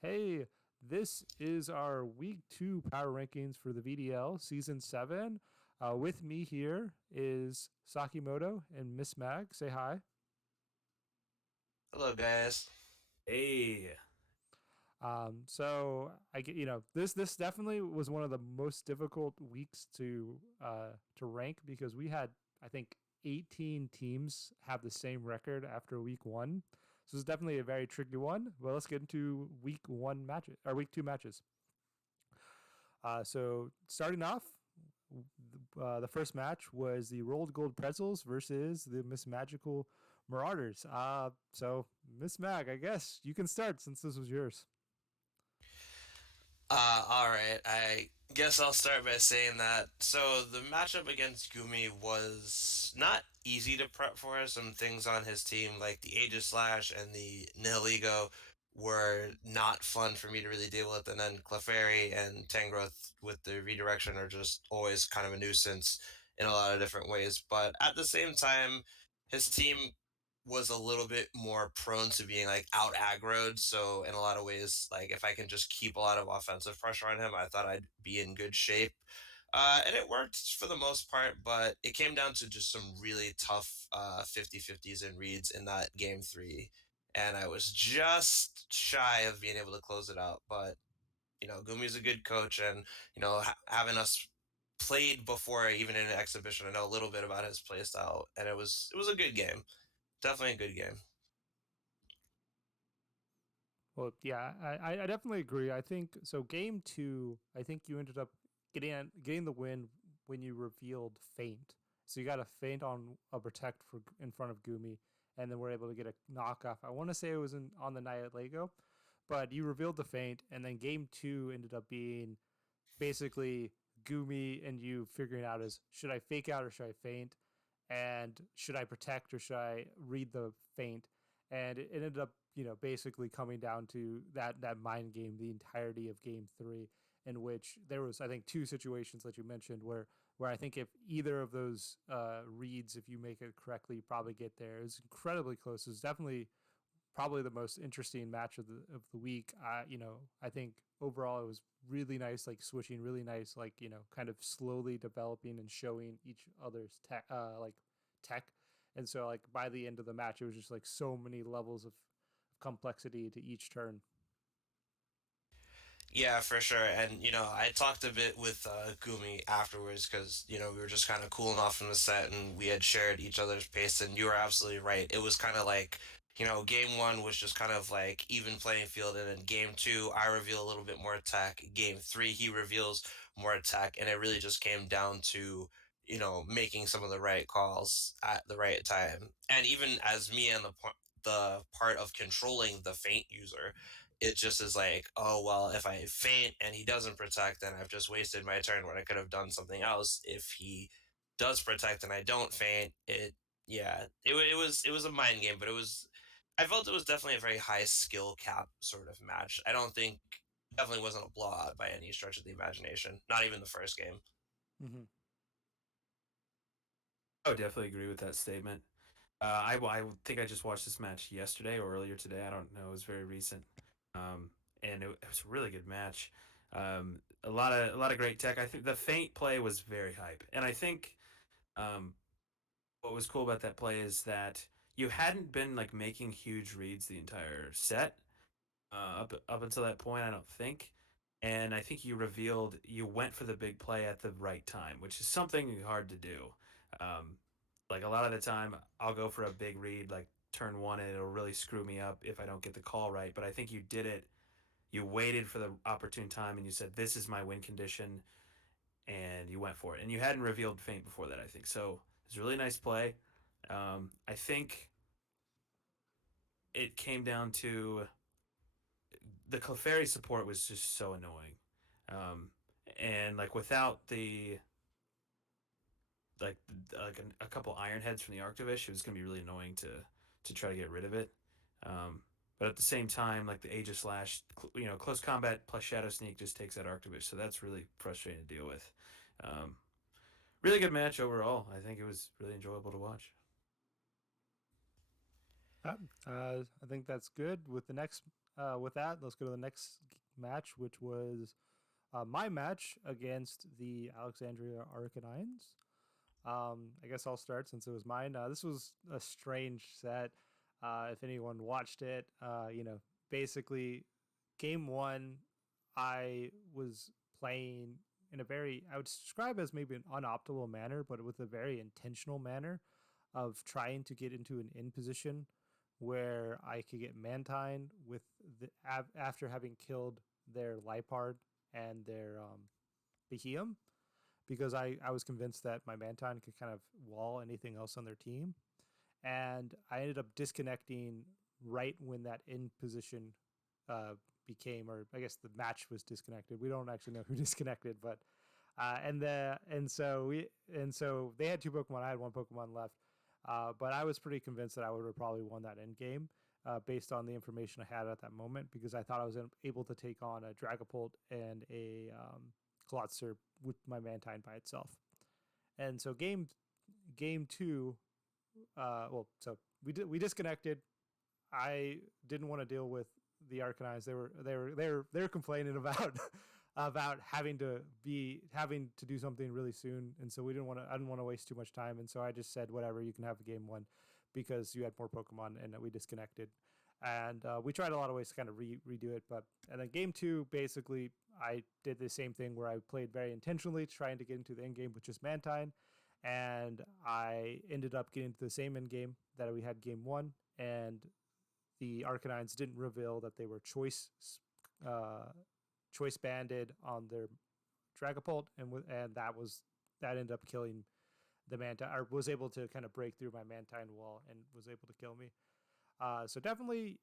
Hey, this is our week 2 power rankings for the VDL season 7. With me here is Sakimoto and Miss Mag. Say hi. Hello, guys. Hey, So I get this definitely was one of the most difficult weeks to rank because we had I think 18 teams have the same record after week 1. So it's definitely a very tricky one. Well, let's get into week 1 matches or week 2 matches. So starting off, the first match was the Rolled Gold Pretzels versus the Miss Magical Marauders. So Miss Mag, I guess you can start since this was yours. All right. I guess I'll start by saying that. So the matchup against Gumi was not easy to prep for. Some things on his team, like the Aegis Slash and the Nihiligo, were not fun for me to really deal with. And then Clefairy and Tangrowth with the redirection are just always kind of a nuisance in a lot of different ways. But at the same time, his team was a little bit more prone to being like out aggroed. So in a lot of ways, like if I can just keep a lot of offensive pressure on him, I thought I'd be in good shape. And it worked for the most part, but it came down to just some really tough 50-50s and reads in that game three. And I was just shy of being able to close it out. But, Gumi's a good coach, and, having us played before even in an exhibition, I know a little bit about his play style, and it was a good game. Definitely a good game. Well, yeah, I definitely agree. I think so. Game 2, I think you ended up getting the win when you revealed feint. So you got a feint on a protect for in front of Gumi, and then we're able to get a knockoff. I want to say it was on the night at Lego, but you revealed the feint, and then game 2 ended up being basically Gumi and you figuring out is should I fake out or should I feint, and should I protect or should I read the feint, and it ended up basically coming down to that mind game the entirety of game 3, in which there was I think two situations that you mentioned where I think if either of those reads, if you make it correctly, you probably get there. It was incredibly close. It was definitely probably the most interesting match of the week. I think overall it was really nice, like switching, really nice, like kind of slowly developing and showing each other's tech. And so like by the end of the match, it was just like so many levels of complexity to each turn. Yeah, for sure. And, I talked a bit with Gumi afterwards because, we were just kind of cooling off from the set and we had shared each other's pace. And you were absolutely right. It was kind of like, game one was just kind of like even playing field. And then game two, I reveal a little bit more attack. Game three, he reveals more attack. And it really just came down to, making some of the right calls at the right time. And even as me and the part of controlling the feint user, it just is like, oh well, if I faint and he doesn't protect, then I've just wasted my turn when I could have done something else. If he does protect and I don't faint, it was a mind game, but I felt it was definitely a very high skill cap sort of match. I don't think definitely wasn't a blowout by any stretch of the imagination. Not even the first game. Mm-hmm. I would definitely agree with that statement. I think I just watched this match yesterday or earlier today. I don't know. It was very recent, and it was a really good match. A lot of great tech. I think the feint play was very hype, and I think um, what was cool about that play is that you hadn't been like making huge reads the entire set up until that point. I don't think. And I think you went for the big play at the right time, which is something hard to do. Um, like a lot of the time, I'll go for a big read, like turn one, and it'll really screw me up if I don't get the call right. But I think you did it. You waited for the opportune time, and you said, "This is my win condition," and you went for it. And you hadn't revealed feint before that, I think. So it's a really nice play. I think it came down to the Clefairy support was just so annoying. Um, and like without the a couple iron heads from the Arctivish, it was gonna be really annoying to try to get rid of it. Um, but at the same time, like the Aegis Slash, close combat plus Shadow Sneak just takes that Arctivish, so that's really frustrating to deal with. Um, really good match overall. I think it was really enjoyable to watch. I think that's good. With the next with that, let's go to the next match, which was my match against the Alexandria Arcanines. I guess I'll start since it was mine. This was a strange set. If anyone watched it, basically, game one, I was playing in a very, I would describe as maybe an unoptimal manner, but with a very intentional manner of trying to get into an in position where I could get Mantine with after having killed their Lipard and their Beheum, because I was convinced that my Mantine could kind of wall anything else on their team. And I ended up disconnecting right when that in position became, or I guess the match was disconnected. We don't actually know who disconnected, but and so they had two Pokemon. I had one Pokemon left, but I was pretty convinced that I would have probably won that end game based on the information I had at that moment, because I thought I was able to take on a Dragapult and a Klotzer with my Mantine by itself. And so game two, so we disconnected. I didn't want to deal with the Arcanines. They were complaining about about having to do something really soon, and so I didn't want to waste too much time, and so I just said, whatever, you can have game one because you had more Pokemon, and we disconnected. And we tried a lot of ways to kind of redo it, and then game two, basically, I did the same thing where I played very intentionally trying to get into the end game, which is Mantine, and I ended up getting to the same end game that we had game one, and the Arcanines didn't reveal that they were choice banded on their Dragapult, and that ended up killing the Mantine, or was able to kind of break through my Mantine wall and was able to kill me. So I definitely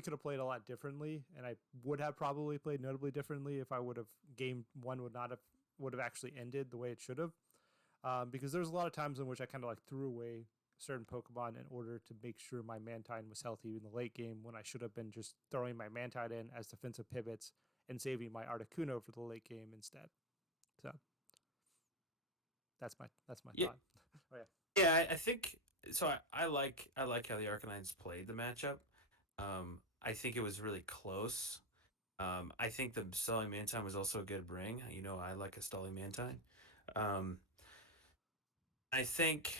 could have played a lot differently, and I would have probably played notably differently if I would have game one would have actually ended the way it should have, because there's a lot of times in which I kind of like threw away certain Pokemon in order to make sure my Mantine was healthy in the late game, when I should have been just throwing my Mantine in as defensive pivots and saving my Articuno for the late game instead. So that's my Yeah. thought. Oh yeah. Yeah, I think so. I like how the Arcanines played the matchup. I think it was really close. I think the Stalling Mantine was also a good bring. You know, I like a Stalling Mantine. I think,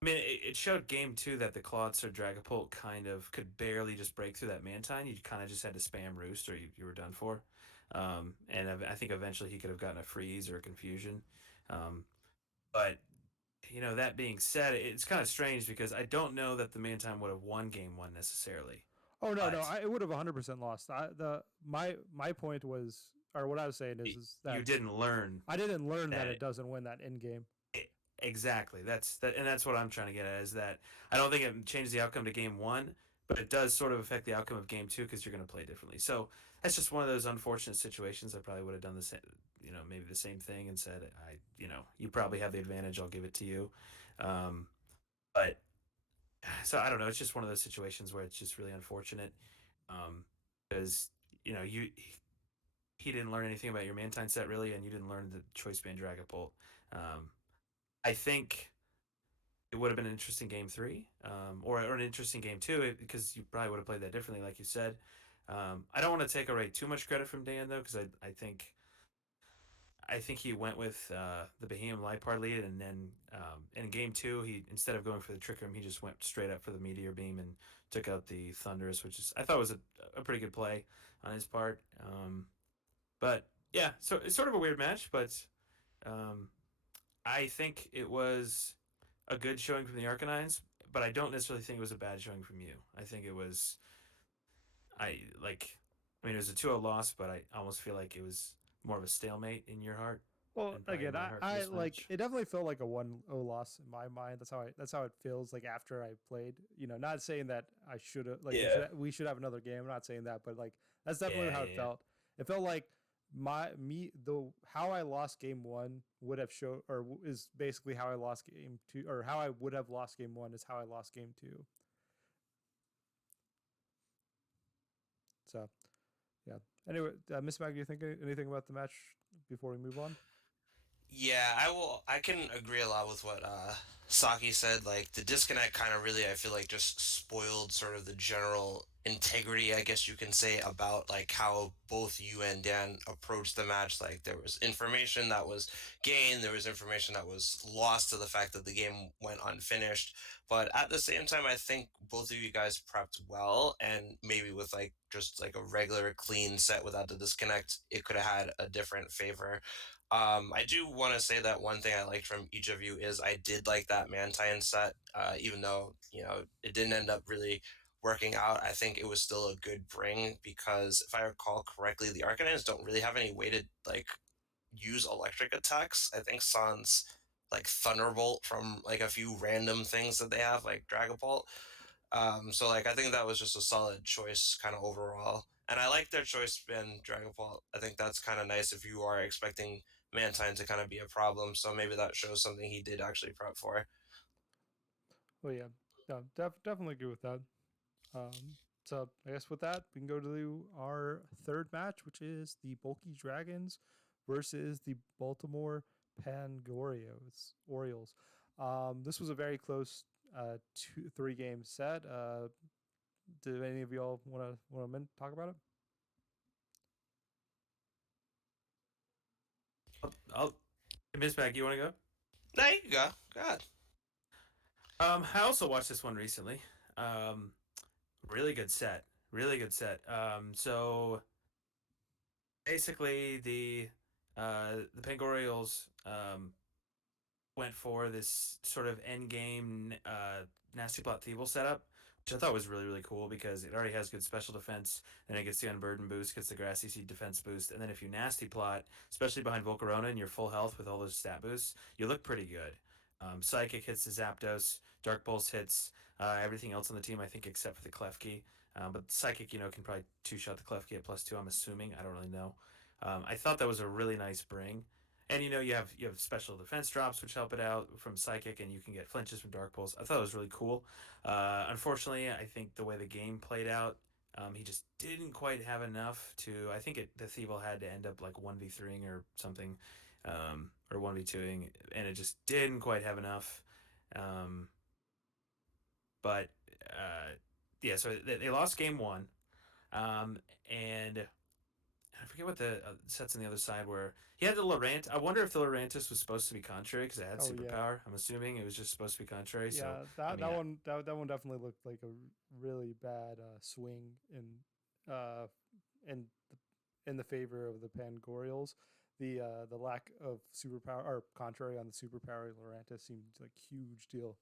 I mean, it showed game two that the Clawitzer Dragapult kind of could barely just break through that Mantine. You kind of just had to spam Roost, or you were done for. And I think eventually he could have gotten a freeze or a confusion. But that being said, it's kind of strange because I don't know that the Mantine would have won game one necessarily. Oh no, But it would have 100% lost. My point was, or what I was saying is that you didn't learn. I didn't learn that it doesn't win that end game. Exactly. And that's what I'm trying to get at, is that I don't think it changed the outcome to game one, but it does sort of affect the outcome of game two because you're going to play differently. So that's just one of those unfortunate situations. I probably would have done the same, maybe the same thing and said, you probably have the advantage. I'll give it to you. But so I don't know. It's just one of those situations where it's just really unfortunate, because he didn't learn anything about your Mantine set really, and you didn't learn the Choice Band Dragapult. I think it would have been an interesting game three, or an interesting game two, because you probably would have played that differently, like you said. I don't want to take away too much credit from Dan though, because I think he went with the Behemoth Lipard lead, and then in game two, he, instead of going for the Trick Room, he just went straight up for the Meteor Beam and took out the Thunderous, which I thought was a pretty good play on his part. But yeah, so it's sort of a weird match, but I think it was a good showing from the Arcanines, but I don't necessarily think it was a bad showing from you. I think it was, it was a 2-0 loss, but I almost feel like it was more of a stalemate in your heart. Well, again, I like, it definitely felt like a 1-0 loss in my mind. That's how it feels like after I played. Not saying that I should have, like, we should have another game. I'm not saying that, but like that's definitely how it felt. It felt like how I lost game one would have shown, or is basically how I lost game two, or how I would have lost game one is how I lost game two. So, yeah. Anyway, Miss Mag, do you think anything about the match before we move on? Yeah, I can agree a lot with what Saki said, like, the disconnect kind of really, I feel like, just spoiled sort of the general integrity, I guess you can say, about like how both you and Dan approached the match. Like, there was information that was gained, there was information that was lost to the fact that the game went unfinished. But at the same time, I think both of you guys prepped well, and maybe with like just like a regular clean set without the disconnect, it could have had a different favor. I do want to say that one thing I liked from each of you is I did like that Mantine set, even though it didn't end up really working out. I think it was still a good bring because if I recall correctly, the Arcanines don't really have any way to like use electric attacks. I think Sans like Thunderbolt from like a few random things that they have, like Dragapult. So like I think that was just a solid choice kind of overall. And I like their choice in Dragapult. I think that's kind of nice if you are expecting Mantine to kind of be a problem. So maybe that shows something he did actually prep for. Well, yeah, definitely agree with that. So I guess with that, we can go to our third match, which is the Bulky Dragons versus the Baltimore Pangorios Orioles. This was a very close 3 game set. Do any of y'all want to talk about it? I'll Miss Back, you want to go? There you go. God. I also watched this one recently. Um, really good set. Really good set. So basically the Pangorials went for this sort of end game nasty plot Thievul setup, which I thought was really really cool because it already has good special defense, and it gets the unburden boost, gets the grassy seed defense boost, and then if you nasty plot, especially behind Volcarona and you're full health with all those stat boosts, you look pretty good. Psychic hits the Zapdos, Dark Pulse hits everything else on the team, I think, except for the Klefki. But Psychic, can probably two shot the Klefki at +2. I'm assuming. I don't really know. I thought that was a really nice bring. And you have special defense drops which help it out from Psychic, and you can get flinches from Dark Pulse. I thought it was really cool. Unfortunately, I think the way the game played out, he just didn't quite have enough to. I think the Thievul had to end up like 1v3ing or something, or 1v2ing, and it just didn't quite have enough. Um, but yeah, so they lost game one, and I forget what the sets on the other side were. He had the Laurent. I wonder if the Laurentis was supposed to be contrary because it had Oh yeah, superpower. I'm assuming it was just supposed to be contrary. So yeah. I That mean, that one that one definitely looked like a really bad swing uh in in the favor of the Pangorials. The lack of superpower or contrary on the superpower Laurenta seemed like huge deal.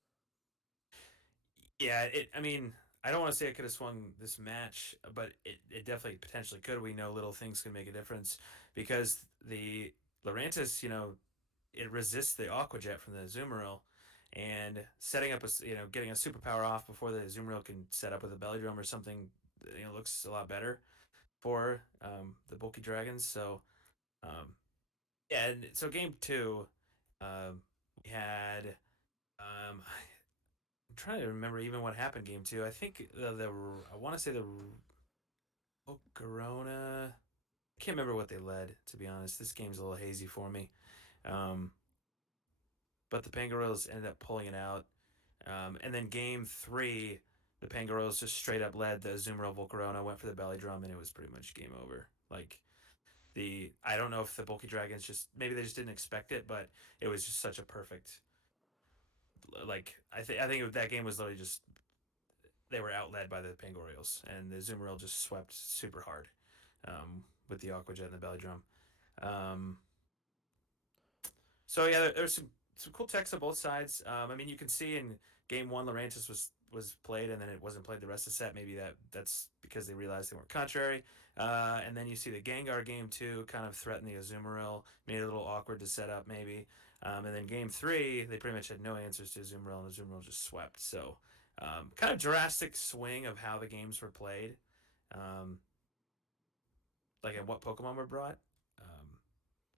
yeah. I mean, I don't want to say it could have swung this match, but it definitely potentially could. We know little things can make a difference because the Laurentis, it resists the Aqua Jet from the Azumarill, and setting up getting a superpower off before the Azumarill can set up with a belly drum or something, looks a lot better for the bulky dragons. So yeah, and so game two, we had I'm trying to remember even what happened game two. I think I want to say the Corona. I can't remember what they led, to be honest. This game's a little hazy for me. Um, but the Pangoroils ended up pulling it out. And then game three, the Pangoroils just straight up led the Azumarill Volcarona, went for the belly drum, and it was pretty much game over. Like I don't know if the bulky dragons maybe they just didn't expect it, but it was just such a perfect. Like I think that game was literally just they were outled by the Pangorials, and the Azumarill just swept super hard with the Aqua Jet and the belly drum. Um, So yeah, there's some cool text on both sides. I mean, you can see in game one, Laurentis was played, and then it wasn't played the rest of the set. Maybe that's because they realized they weren't contrary. And then you see the Gengar game two kind of threatened the Azumarill, made it a little awkward to set up maybe. And then game three, they pretty much had no answers to Azumarill, and Azumarill just swept. So kind of drastic swing of how the games were played, um, like and what Pokemon were brought.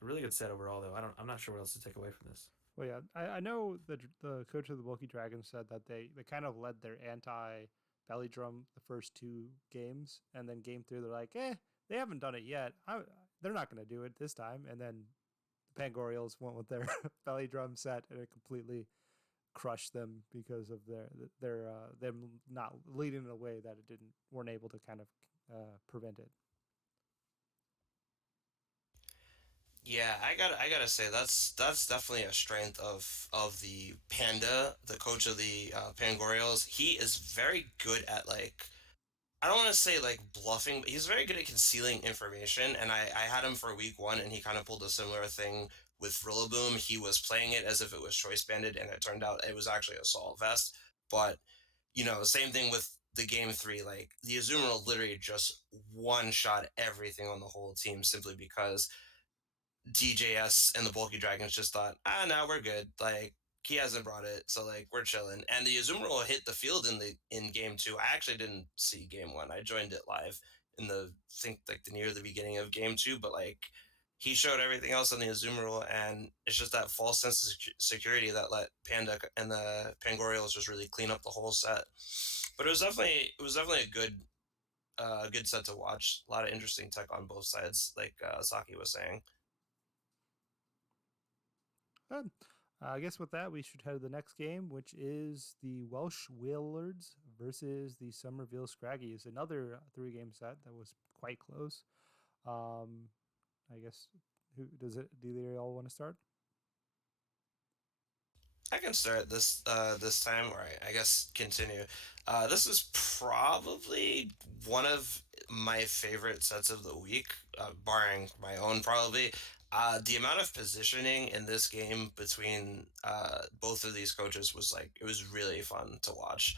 A really good set overall, though. I'm not sure what else to take away from this. Well, yeah, I know the coach of the Bulky Dragons said that they kind of led their anti belly drum the first 2 games, and then game 3 they're like, they haven't done it yet. They're not going to do it this time, and then the Pangorials went with their belly drum set, and it completely crush them because of their them not leading in a way that it didn't weren't able to kind of prevent it. Yeah, I gotta say that's definitely a strength of the Panda, the coach of the Pangorials. He is very good at like I don't want to say like bluffing, but he's very good at concealing information. And I had him for week one, and he kind of pulled a similar thing with Rillaboom. He was playing it as if it was Choice Banded, and it turned out it was actually Assault Vest. But same thing with the game three. Like the Azumarill literally just one shot everything on the whole team simply because DJS and the Bulky Dragons just thought, now we're good. Like he hasn't brought it, so like we're chilling. And the Azumarill hit the field in game two. I actually didn't see game one. I joined it live in the think like the near the beginning of game two, but like he showed everything else on the Azumarill, and it's just that false sense of security that let Panda and the Pangorials just really clean up the whole set. But it was definitely a good set to watch. A lot of interesting tech on both sides, like Saki was saying. Good. I guess with that, we should head to the next game, which is the Welsh Wailords versus the Summerville Scraggies. Another three-game set that was quite close. Um, I guess who does it? Do they all want to start? I can start this time, or I guess continue. This is probably one of my favorite sets of the week, barring my own probably. The amount of positioning in this game between both of these coaches was like it was really fun to watch.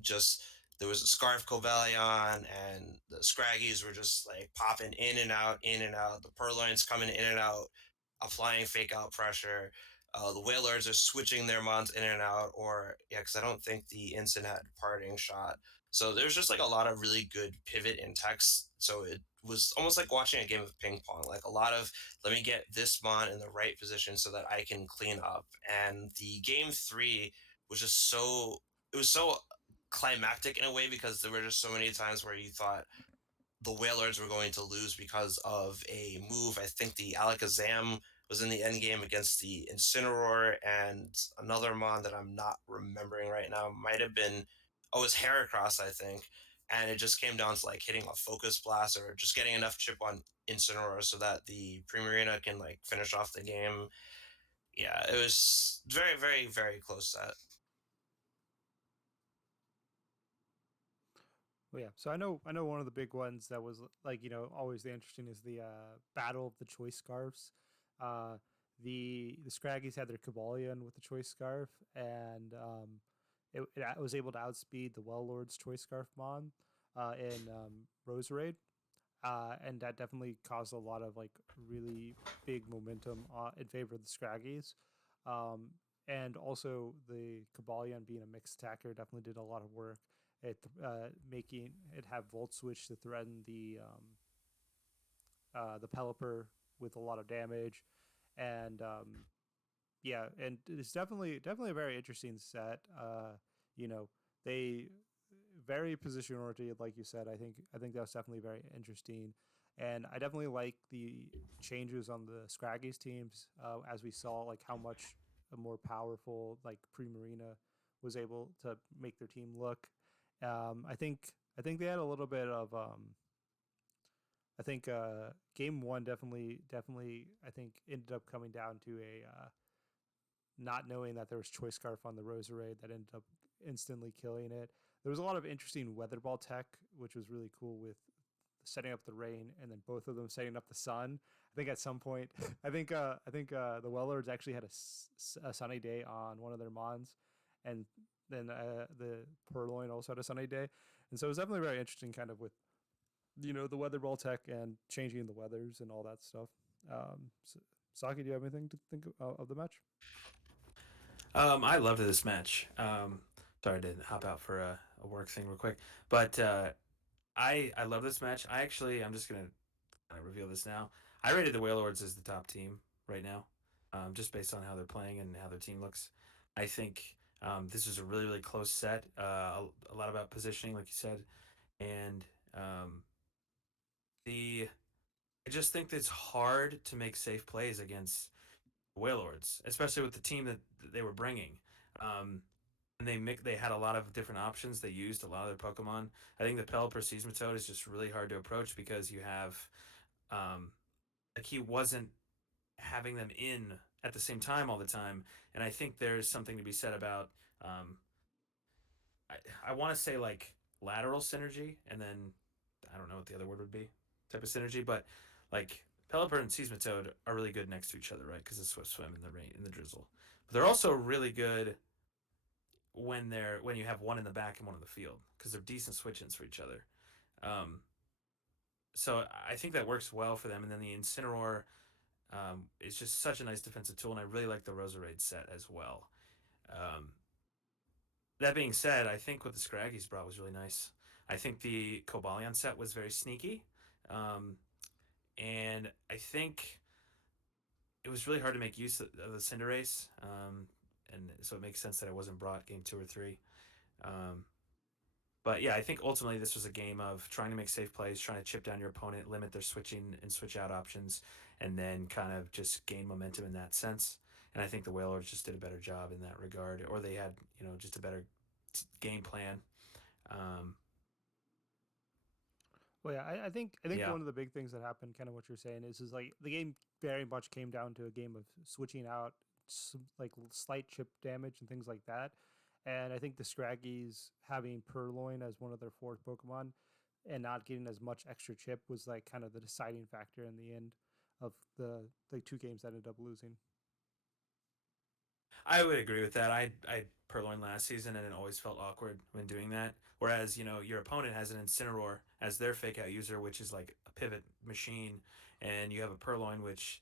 Just there was a Scarf Cobalion, and the Scraggies were just like popping in and out, in and out. The Purloins coming in and out, applying fake out pressure. The Wailords are switching their mons in and out, or yeah, because I don't think the Ensign had parting shot. So there's just like a lot of really good pivot in text. So it was almost like watching a game of ping pong. Like a lot of let me get this mon in the right position so that I can clean up. And the game three was just so it was so climactic in a way because there were just so many times where you thought the Wailords were going to lose because of a move. I think the Alakazam was in the end game against the Incineroar, and another mon that I'm not remembering right now might have been it was Heracross, I think. And it just came down to like hitting a focus blast or just getting enough chip on Incineroar so that the Primarina can like finish off the game. Yeah, it was very, very, very close set. Well, yeah. So I know one of the big ones that was like always the interesting is the battle of the choice scarves. Uh, the Scraggies had their Cobalion with the choice scarf, and it was able to outspeed the Wailords choice scarf mon in Roserade. And that definitely caused a lot of like really big momentum in favor of the Scraggies. Um, and also the Cobalion being a mixed attacker definitely did a lot of work at making it have Volt Switch to threaten the Pelipper with a lot of damage, and yeah, and it's definitely a very interesting set. You know, they very position oriented, like you said. I think that was definitely very interesting, and I definitely like the changes on the Scraggies teams as we saw like how much a more powerful like Primarina was able to make their team look. I think they had a little bit of I think game one definitely I think ended up coming down to a not knowing that there was choice scarf on the Roserade that ended up instantly killing it. There was a lot of interesting weather ball tech, which was really cool with setting up the rain and then both of them setting up the sun. I think at some point, I think the Wellers actually had a sunny day on one of their mons, and then the Purloin also had a sunny day, and so it was definitely very interesting, kind of with the weather ball tech and changing the weathers and all that stuff. So, Saki, do you have anything to think of the match? I loved this match. Sorry to hop out for a work thing real quick, but I love this match. I'm just gonna kind of reveal this now. I rated the Wailords as the top team right now, just based on how they're playing and how their team looks. I think this was a really really close set. A lot about positioning, like you said, and um, the I just think it's hard to make safe plays against Wailords, especially with the team that they were bringing. And they had a lot of different options. They used a lot of their Pokemon. I think the Pelipper Seismitoad is just really hard to approach because you have um, like he wasn't having them in at the same time all the time. And I think there's something to be said about um, I want to say like lateral synergy, and then I don't know what the other word would be, type of synergy, but like Pelipper and Seismitoad are really good next to each other, right? Because they swim in the rain in the drizzle. But they're also really good when you have one in the back and one in the field because they're decent switch-ins for each other. Um, so I think that works well for them. And then the Incineroar is just such a nice defensive tool, and I really like the Roserade set as well. Um, that being said, I think what the Scraggies brought was really nice. I think the Cobalion set was very sneaky, um, and I think it was really hard to make use of the Cinderace, and so it makes sense that it wasn't brought game 2 or 3. Um, But yeah, I think ultimately this was a game of trying to make safe plays, trying to chip down your opponent, limit their switching and switch out options, and then kind of just gain momentum in that sense. And I think the Wailords just did a better job in that regard, or they had just a better game plan. Um, Well, yeah, I think yeah, one of the big things that happened, kind of what you're saying, is like the game very much came down to a game of switching out like slight chip damage and things like that. And I think the Scraggies having Purloin as one of their fourth Pokemon and not getting as much extra chip was like kind of the deciding factor in the end of the two games that ended up losing. I would agree with that. I Purloined last season, and it always felt awkward when doing that. Whereas your opponent has an Incineroar as their fake out user, which is like a pivot machine, and you have a Purloin, which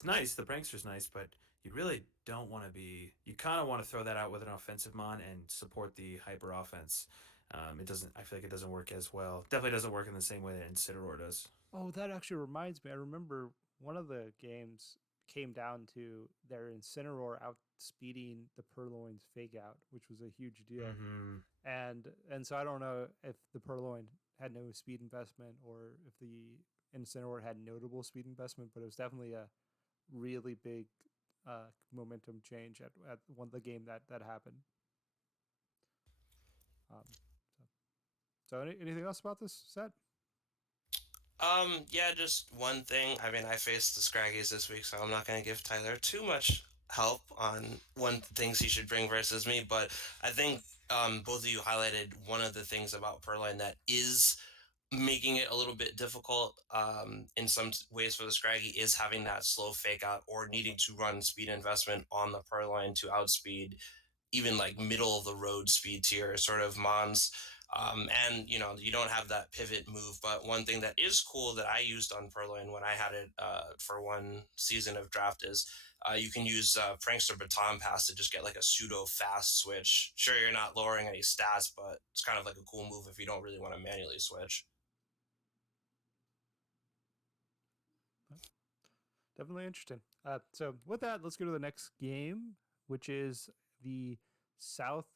is nice. The prankster's nice, but you really don't want to be. You kind of want to throw that out with an offensive mon and support the hyper offense. It doesn't. I feel like it doesn't work as well. Definitely doesn't work in the same way that Incineroar does. Oh, that actually reminds me. I remember one of the games came down to their Incineroar outspeeding the Purloin's Fake Out, which was a huge deal. Mm-hmm. And so I don't know if the Purloin had no speed investment or if the Incineroar had notable speed investment, but it was definitely a really big momentum change at one the game that happened. Um, so anything else about this set? Yeah, just one thing. I mean, I faced the Scraggies this week, so I'm not going to give Tyler too much help on one things he should bring versus me, but I think both of you highlighted one of the things about Purloin that is making it a little bit difficult in some ways for the Scraggy is having that slow fake out or needing to run speed investment on the Purloin to outspeed even like middle of the road speed tier sort of mons. And you don't have that pivot move, but one thing that is cool that I used on Purloin when I had it for one season of draft is you can use Prankster Baton Pass to just get like a pseudo fast switch. Sure, you're not lowering any stats, but it's kind of like a cool move if you don't really want to manually switch. Definitely interesting. So with that, let's go to the next game, which is the South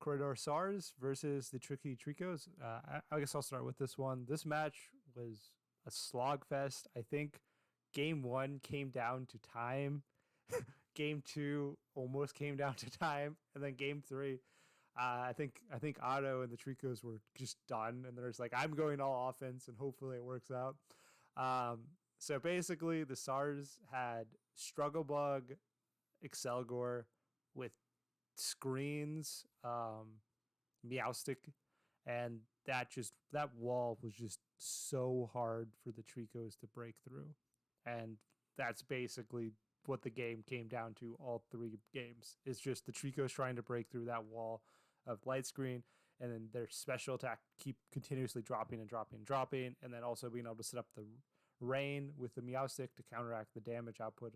Corridor SARS versus the Tricky Tricos. I guess I'll start with this one. This match was a slogfest. I think game one came down to time. Game two almost came down to time, and then game three, I think Otto and the Tricos were just done, and there's like I'm going all offense, and hopefully it works out. Um, so basically, the SARS had Struggle Bug, Excelgor with screens, Meowstic, and that wall was just so hard for the Tricos to break through, and that's basically what the game came down to. All three games it's just the Tricos trying to break through that wall of light screen, and then their special attack keep continuously dropping and dropping and dropping, and then also being able to set up the rain with the Meowstic to counteract the damage output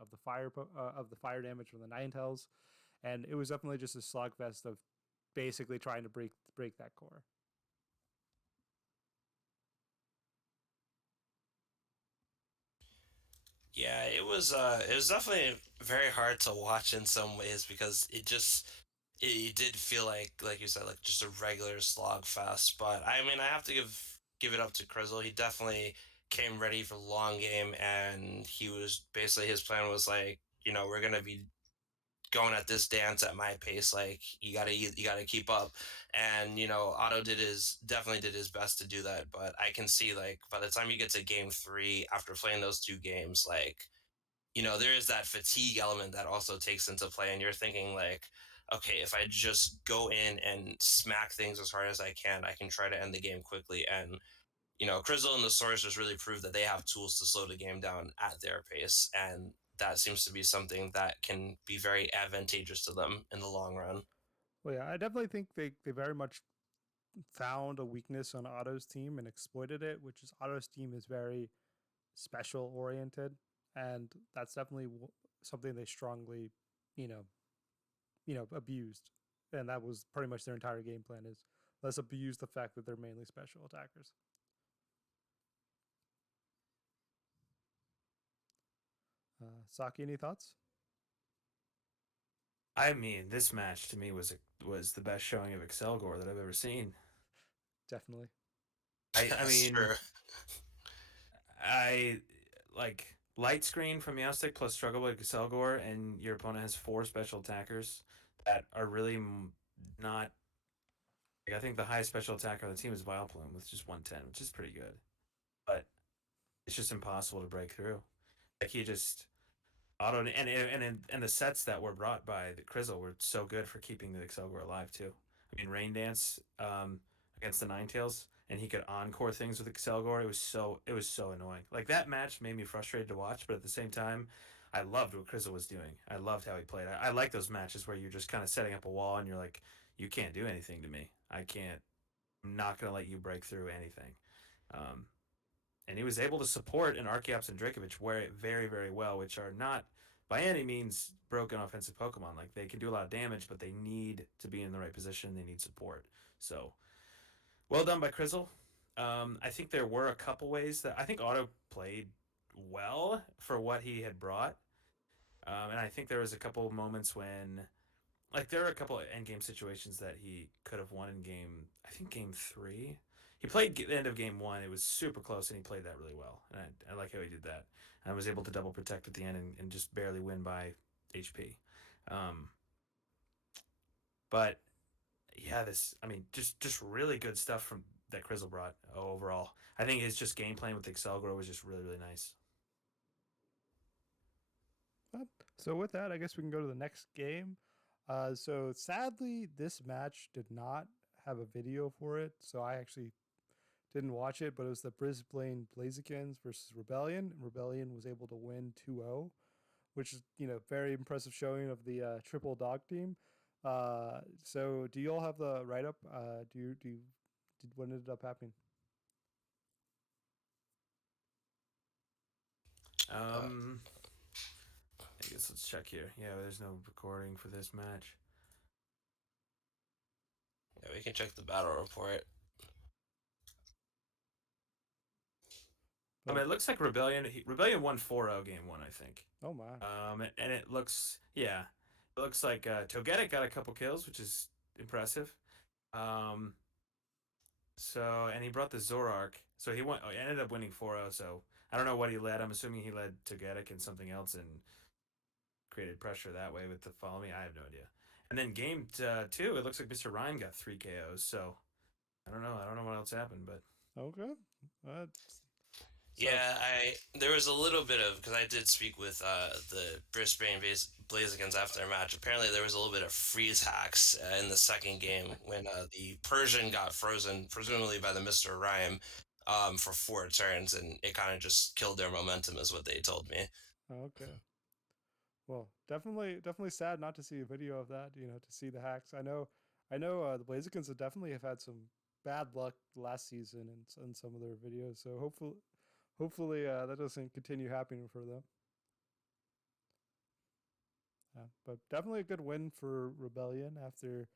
of the fire damage from the Ninetales, and it was definitely just a slugfest of basically trying to break that core. Yeah, it was definitely very hard to watch in some ways because it did feel like you said like just a regular slog fest. But I mean I have to give it up to Crizzle. He definitely came ready for the long game, and he was basically his plan was like we're gonna be going at this dance at my pace. Like you gotta keep up. And Otto definitely did his best to do that. But I can see, like, by the time you get to game three after playing those two games, like, there is that fatigue element that also takes into play, and you're thinking like, okay, if I just go in and smack things as hard as I can try to end the game quickly. And Crizzle and the Source just really prove that they have tools to slow the game down at their pace, and that seems to be something that can be very advantageous to them in the long run. Well, yeah, I definitely think they very much found a weakness on Otto's team and exploited it, which is Otto's team is very special oriented, and that's definitely something they strongly, you know, abused, and that was pretty much their entire game plan is let's abuse the fact that they're mainly special attackers. Saki, any thoughts? I mean, this match to me was the best showing of Excelgor that I've ever seen. Definitely. I mean, Sure. I like light screen from Youstic plus struggle with Excelgor, and your opponent has 4 special attackers that are really not. Like, I think the highest special attacker on the team is Vileplume with just 110, which is pretty good, but it's just impossible to break through. Like, he just auto and the sets that were brought by the Crizzle were so good for keeping the Excelgor alive too. I mean, Rain Dance against the Ninetales, and he could encore things with Excelgor. It was so annoying. Like, that match made me frustrated to watch, but at the same time, I loved what Crizzle was doing. I loved how he played. I like those matches where you're just kind of setting up a wall and you're like, you can't do anything to me. I can't. I'm not gonna let you break through anything. Um, and he was able to support an Archeops and Dracovic very, very well, which are not by any means broken offensive Pokemon. Like, they can do a lot of damage, but they need to be in the right position. They need support. So, well done by Crizzle. I think there were a couple ways that I think Otto played well for what he had brought. And I think there was a couple moments when, like, there are a couple of end game situations that he could have won in I think game 3. He played the end of game 1. It was super close, and he played that really well. And I like how he did that. I was able to double protect at the end and just barely win by HP. Um, but yeah, I mean, just really good stuff from that Crizzle brought overall. I think his just game playing with Excelgor was just really, really nice. So with that, I guess we can go to the next game. So sadly, this match did not have a video for it, so I actually didn't watch it. But it was the Brisbane Blazikens versus Rebellion. Rebellion was able to win 2-0, which is very impressive showing of the triple dog team. So do you all have the write up? Did what ended up happening? Um, I guess let's check here. Yeah, there's no recording for this match. Yeah, we can check the battle report. I mean, it looks like Rebellion won 4-0 game 1, I think. Oh my. And it looks like Togetic got a couple kills, which is impressive. And he brought the Zoroark, so he ended up winning 4-0. So I don't know what he led. I'm assuming he led Togetic and something else and created pressure that way with the follow me. I have no idea. And then game 2, it looks like Mr. Ryan got 3 KOs. So I don't know what else happened, but Okay. Yeah, there was a little bit of, because I did speak with the Brisbane Blazikens after their match. Apparently, there was a little bit of freeze hacks in the second game when the Persian got frozen, presumably by the Mr. Rhyme, for 4 turns, and it kind of just killed their momentum, is what they told me. Okay. Well, definitely sad not to see a video of that. To see the hacks. I know. The Blazikens have had some bad luck last season in some of their videos. So hopefully that doesn't continue happening for them. But definitely a good win for Rebellion after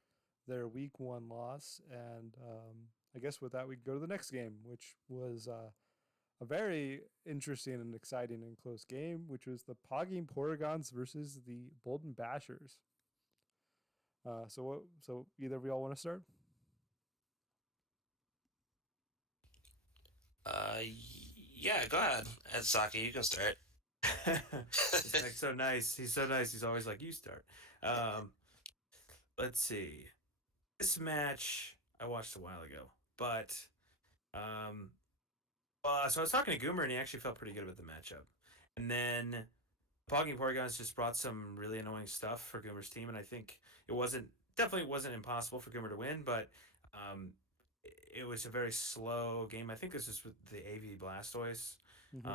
their week 1 loss. And I guess with that we can go to the next game, which was a very interesting and exciting and close game, which was the Pogging Porygons versus the Bolden Bashers. So either of y'all want to start? Uh, yeah, go ahead, Ed Saki, you can start. This deck's so nice. He's so nice. He's always like, you start. Um, let's see. This match I watched a while ago, but um, so I was talking to Goomer, and he actually felt pretty good about the matchup. And then Pogging Porygons just brought some really annoying stuff for Goomer's team, and I think it definitely wasn't impossible for Goomer to win, but um, it was a very slow game. I think this was with the AV Blastoise, Mm-hmm.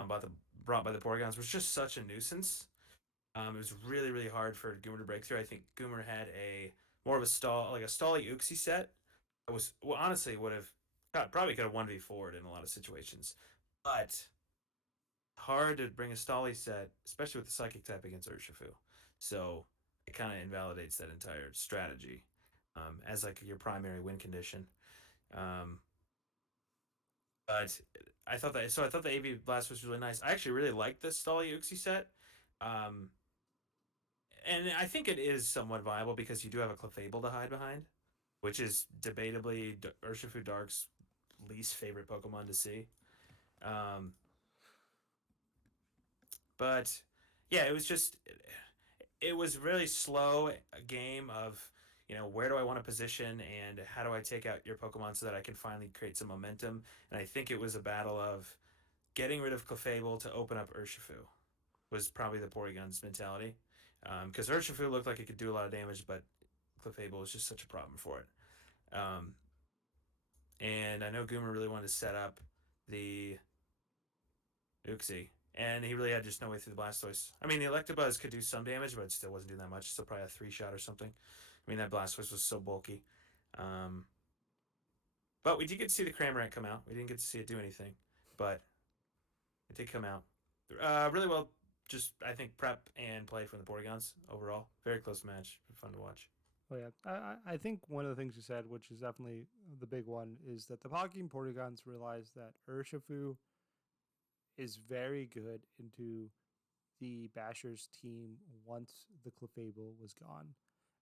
brought by the Porygons, was just such a nuisance. It was really really hard for Goomer to break through. I think Goomer had a more of a stall, like a Stally Uxie set. It was, well, honestly would have probably could have 1v4'd in a lot of situations, but hard to bring a Stally set, especially with the Psychic type against Urshifu. So it kind of invalidates that entire strategy as like your primary win condition. Um, but I thought the AV Blast was really nice. I actually really liked the Stally Uxie set. Um, and I think it is somewhat viable because you do have a Clefable to hide behind, which is debatably Urshifu Dark's least favorite Pokemon to see. Um, but yeah, it was really slow a game of, where do I want to position and how do I take out your Pokemon so that I can finally create some momentum. And I think it was a battle of getting rid of Clefable to open up Urshifu was probably the Porygon's mentality. Because Urshifu looked like it could do a lot of damage, but Clefable was just such a problem for it. And I know Goomer really wanted to set up the Uxie, and he really had just no way through the Blastoise. I mean, the Electabuzz could do some damage, but it still wasn't doing that much. Still probably a 3-shot or something. I mean, that Blastoise was so bulky. Um, but we did get to see the Cramorant come out. We didn't get to see it do anything, but it did come out. Really well, just, I think, prep and play from the Porygons overall. Very close match. Fun to watch. Oh yeah, I think one of the things you said, which is definitely the big one, is that the Pogging Portygons realized that Urshifu is very good into the Bashers team once the Clefable was gone.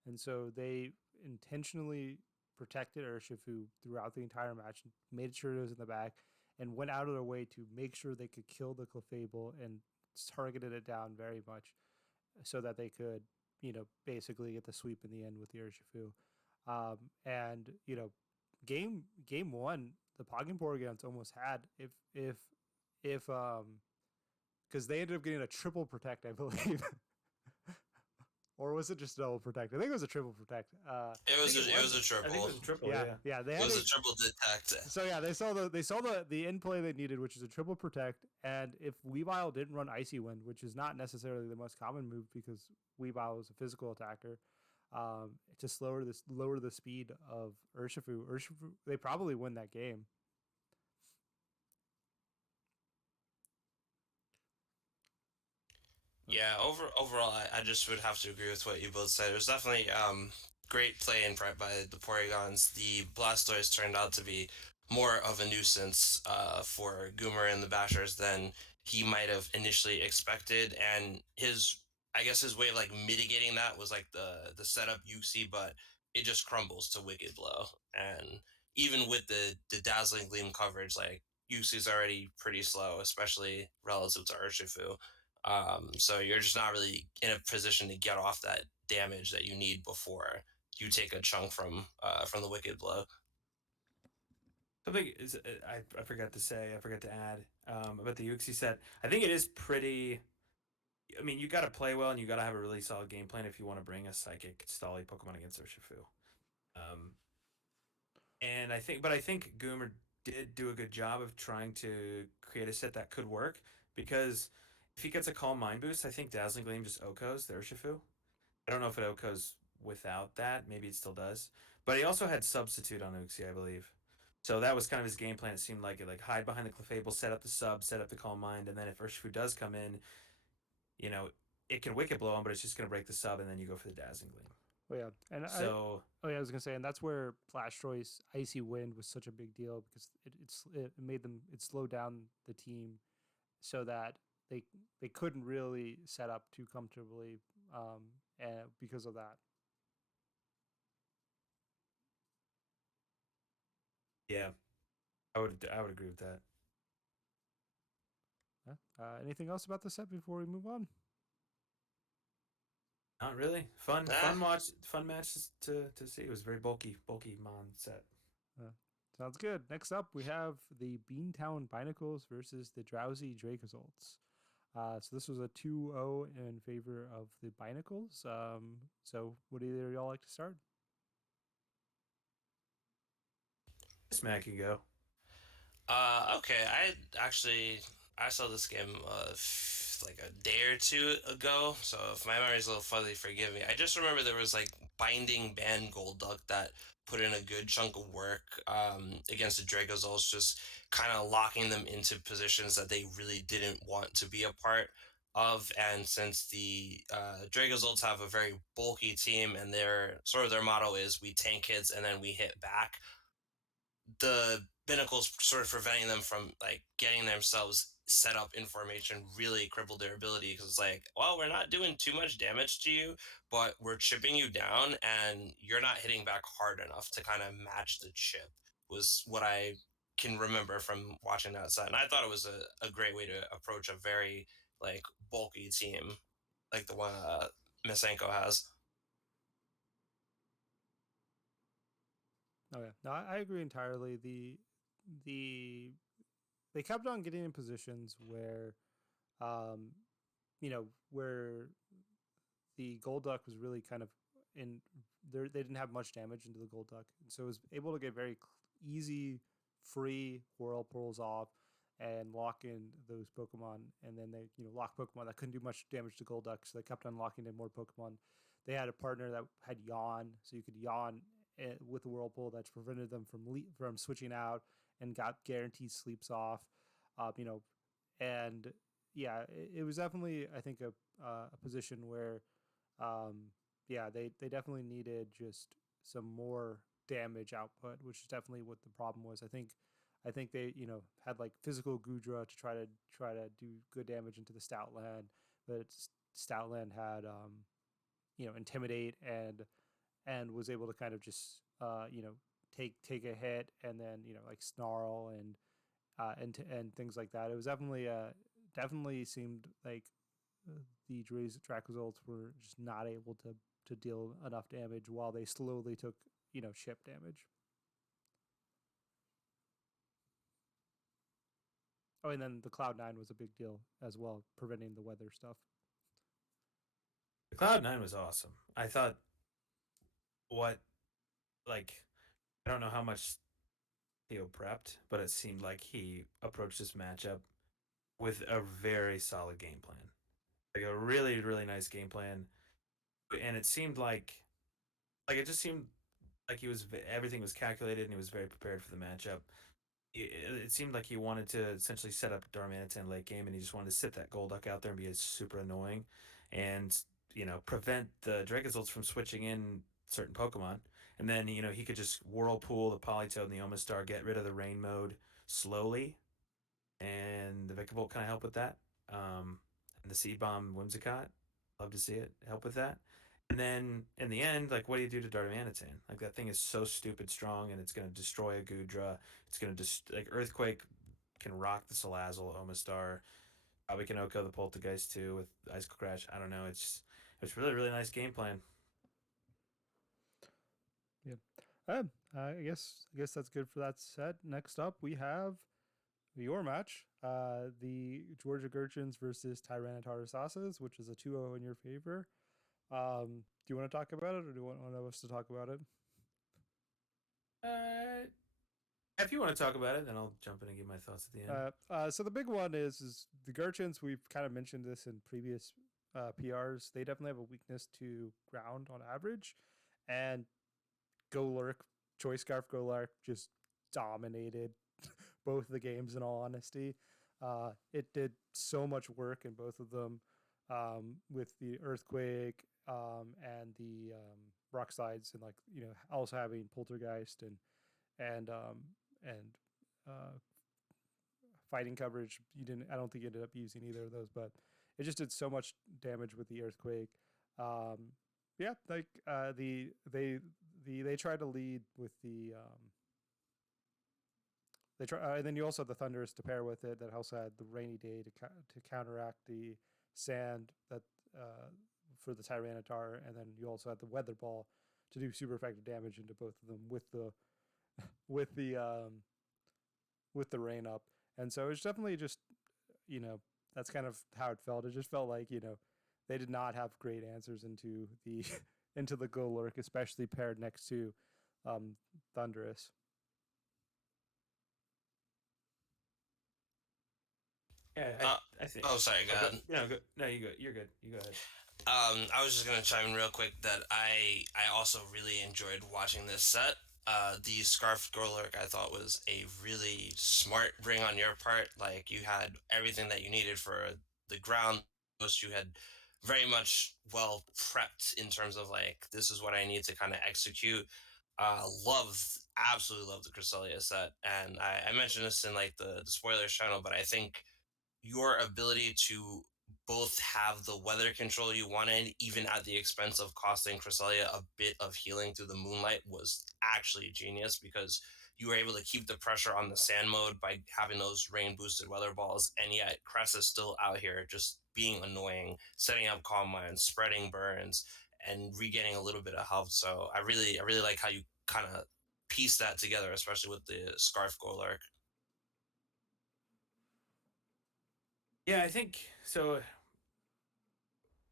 And so they intentionally protected Urshifu throughout the entire match, made sure it was in the back, and went out of their way to make sure they could kill the Clefable and targeted it down very much so that they could, basically get the sweep in the end with the Urshifu. And, game one, the Poggin Porygons almost had if because they ended up getting a triple protect, I believe. Or was it just double protect? I think it was a triple protect. It was a I think it triple. was a triple. Yeah, Yeah. yeah, they It had was a, a triple detect. so yeah, they saw the in play they needed, which is a triple protect. And if Weavile didn't run Icy Wind, which is not necessarily the most common move because Weavile is a physical attacker, to lower the speed of Urshifu. Urshifu, they probably win that game. Yeah, overall, I just would have to agree with what you both said. It was definitely great play and prep by the Porygons. The Blastoise turned out to be more of a nuisance for Goomer and the Bashers than he might have initially expected, and I guess his way of like mitigating that was like the setup UC, but it just crumbles to Wicked Blow, and even with the Dazzling Gleam coverage, like UC's already pretty slow, especially relative to Urshifu. So you're just not really in a position to get off that damage that you need before you take a chunk from the Wicked Blow. Something is I forgot to say, I forgot to add about the Uxie set. I think it is pretty. I mean, you got to play well and you got to have a really solid game plan if you want to bring a Psychic Stally Pokemon against Urshifu. Um, and I think Goomer did do a good job of trying to create a set that could work because if he gets a Calm Mind boost, I think Dazzling Gleam just OHKOs the Urshifu. I don't know if it OHKOs without that. Maybe it still does. But he also had Substitute on Uxie, I believe. So that was kind of his game plan. It seemed like it, like hide behind the Clefable, set up the sub, set up the Calm Mind, and then if Urshifu does come in, you know, it can Wicked Blow him, but it's just going to break the sub, and then you go for the Dazzling Gleam. Oh yeah, and So I was gonna say, and that's where Blastoise Icy Wind was such a big deal because it made them, it slowed down the team so that they couldn't really set up too comfortably, and because of that. yeah, I would agree with that. Anything else about the set before we move on? Not really. Fun matches to see. It was very bulky Mon set. Sounds good. Next up, we have the Beantown Binacles versus the Drowsy Dracozols. So this was a 2-0 in favor of the Binacles. So would either of y'all like to start? Smack you go. Okay. I saw this game like a day or two ago, so if my memory's a little fuzzy, forgive me. I just remember there was like binding band Golduck that put in a good chunk of work against the Dragozols, just kind of locking them into positions that they really didn't want to be a part of. And since the Dragozolds have a very bulky team and their motto is we tank hits and then we hit back, the Binnacles sort of preventing them from like getting themselves set up in formation really crippled their ability, because it's like, well, we're not doing too much damage to you, but we're chipping you down and you're not hitting back hard enough to kind of match the chip, was what I can remember from watching that set. And I thought it was a great way to approach a very like bulky team like the one Misenko has. Oh yeah, no, I agree entirely. The they kept on getting in positions where, um, where the Golduck was really kind of in. They didn't have much damage into the Golduck, so it was able to get very easy, free whirlpools off and lock in those Pokemon, and then they lock Pokemon that couldn't do much damage to Golduck, so they kept on locking in more Pokemon. They had a partner that had Yawn, so you could Yawn with the Whirlpool that's prevented them from switching out and got guaranteed sleeps off. And yeah, it was definitely, I think, a position where, they definitely needed just some more damage output, which is definitely what the problem was. I think they had like physical Gudra to try to do good damage into the Stoutland, but Stoutland had intimidate and was able to kind of just take a hit and then like snarl and things like that. It was definitely seemed like the Dracozolds were just not able to deal enough damage while they slowly took ship damage. Oh, and then the Cloud9 was a big deal as well, preventing the weather stuff. The Cloud9 was awesome. I thought I don't know how much Theo prepped, but it seemed like he approached this matchup with a very solid game plan. Like a really, really nice game plan. And it seemed it just seemed like everything was calculated and he was very prepared for the matchup. It seemed like he wanted to essentially set up Darmanitan late game, and he just wanted to sit that Golduck out there and be super annoying and, prevent the Dragozolds from switching in certain Pokemon. And then, he could just Whirlpool the Politoed and the Omastar, get rid of the rain mode slowly, and the Vikavolt kind of help with that. And the Seed Bomb Whimsicott, love to see it help with that. And then in the end, like, what do you do to Darmanitan? Like, that thing is so stupid strong, and it's going to destroy a Gudra. It's going to just like Earthquake can rock the Salazzle, Omastar. Probably can OHKO the Poltergeist too with Icicle Crash. I don't know. It's really, really nice game plan. Yeah. I guess that's good for that set. Next up, we have your match, the Georgia Gurchins versus Tyranitar Sauces, which is a 2-0 in your favor. Do you want to talk about it, or do you want one of us to talk about it? If you want to talk about it, then I'll jump in and give my thoughts at the end. So the big one is the Gurchins. We've kind of mentioned this in previous PRs. They definitely have a weakness to ground on average, and Choice Scarf Golurk just dominated both the games, in all honesty. It did so much work in both of them, with the Earthquake and the Rock Slides, and also having Poltergeist and fighting coverage. I don't think you ended up using either of those, but it just did so much damage with the Earthquake. They tried to lead with the they try, and then you also had the Thunderous to pair with it. That also had the Rainy Day to counteract the sand that for the Tyranitar, and then you also had the Weather Ball to do super effective damage into both of them with the with the rain up. And so it's definitely just that's kind of how it felt. It just felt like they did not have great answers into the into the Golurk, especially paired next to Thunderous. Yeah, Uh, I think. oh, sorry, go ahead. No, you go. You're good. You go ahead. I was just gonna chime in real quick that I also really enjoyed watching this set. The Scarf Golurk I thought was a really smart bring on your part. Like you had everything that you needed for the ground post. You had very much well prepped in terms of like this is what I need to kind of execute. Absolutely love the Cresselia set, and I mentioned this in like the spoilers channel, but I think your ability to both have the weather control you wanted, even at the expense of costing Cresselia a bit of healing through the moonlight, was actually genius because you were able to keep the pressure on the sand mode by having those rain boosted weather balls, and yet Cress is still out here just being annoying, setting up calm minds, spreading burns, and regaining a little bit of health. So I really like how you kind of piece that together, especially with the Scarf Golurk. Yeah, I think so.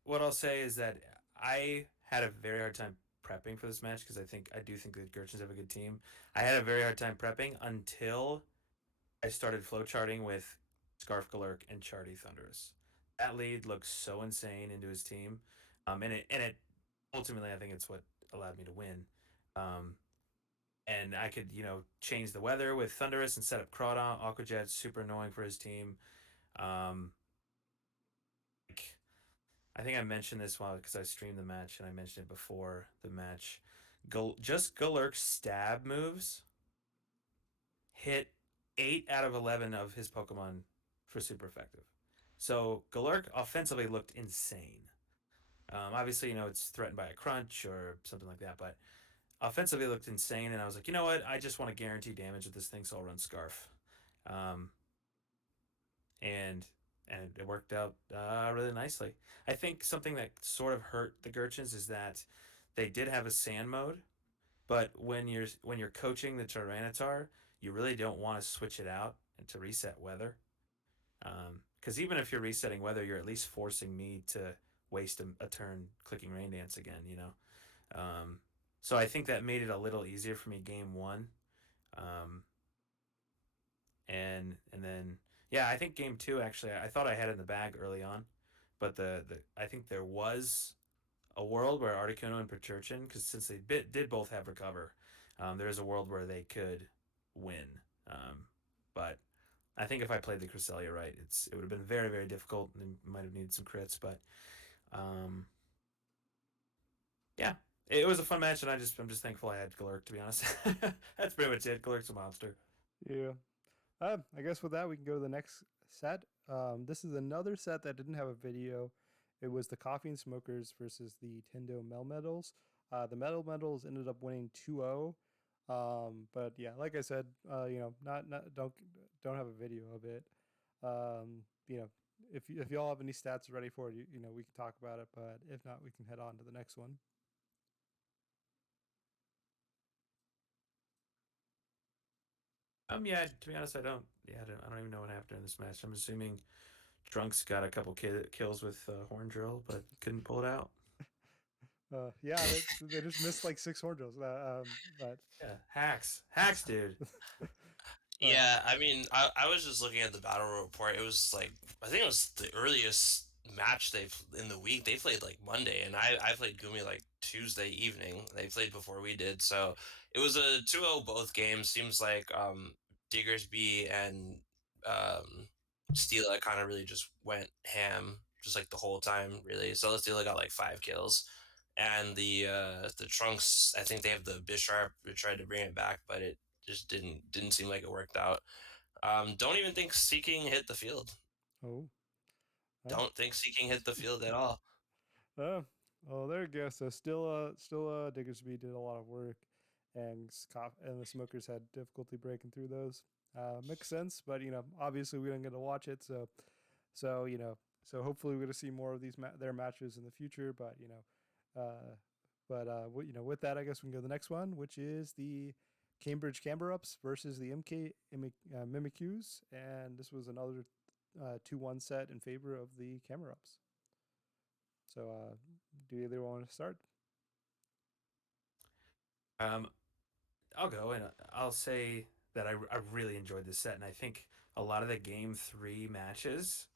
What I'll say is that I had a very hard time prepping for this match because I do think the Gurchins have a good team. I had a very hard time prepping until I started flowcharting with Scarf Galurk and Charty Thunderous. That lead looks so insane into his team, and it ultimately I think it's what allowed me to win. Um, and I could change the weather with Thunderous and set up Crawdon. Aqua Jet's super annoying for his team. Um, like I think I mentioned this while because I streamed the match and I mentioned it before the match. Just Galurk's stab moves hit 8 out of 11 of his Pokemon for super effective. So Galurk offensively looked insane. Obviously, it's threatened by a crunch or something like that, but offensively looked insane. And I was like, you know what? I just want to guarantee damage with this thing, so I'll run Scarf. Um, and and it worked out really nicely. I think something that sort of hurt the Gurchins is that they did have a sand mode, but when you're coaching the Tyranitar, you really don't want to switch it out and to reset weather. Because even if you're resetting weather, you're at least forcing me to waste a turn clicking Rain Dance again. Um, so I think that made it a little easier for me game one. Um, and then yeah, I think game two actually I thought I had it in the bag early on, but the I think there was a world where Articuno and Peturchin, because since they did both have recover, there is a world where they could win. But I think if I played the Cresselia right, it would have been very very difficult and might have needed some crits. But um, yeah, it was a fun match, and I'm just thankful I had Galurk, to be honest. That's pretty much it. Galurk's a monster. Yeah. I guess with that, we can go to the next set. This is another set that didn't have a video. It was the Coffee and Smokers versus the Tendo Melmetals. The Metal Metals ended up winning 2-0. But yeah, like I said, not don't have a video of it. Um, you know, if y'all have any stats ready for it, we can talk about it. But if not, we can head on to the next one. Yeah, to be honest, I don't. Yeah, I don't even know what happened in this match. I'm assuming Trunks got a couple kills with Horn Drill, but couldn't pull it out. Yeah, they just missed like 6 horn drills. But Yeah, hacks, dude. Yeah, I mean, I was just looking at the battle report. It was like I think it was the earliest match they in the week. They played like Monday, and I played Gumi like Tuesday evening. They played before we did, so it was a 2-0 both games. Seems like Diggersby and um, Steela kind of really just went ham just like the whole time, really. So Steela got like 5 kills. And the Trunks, I think they have the Bisharp who tried to bring it back, but it just didn't seem like it worked out. Don't even think Seeking hit the field. oh, Don't think Seeking hit the field at all. uh, oh, there you go. So Diggersby did a lot of work, and the Smokers had difficulty breaking through those. Makes sense, but obviously we don't get to watch it, so so hopefully we're going to see more of their matches in the future. But with that, I guess we can go to the next one, which is the Cambridge Camberups versus the Mimikyus, and this was another 2-1 set in favor of the Camberups. So, do either want to start? I'll go, and I'll say that I really enjoyed this set, and I think a lot of the game 3 matches,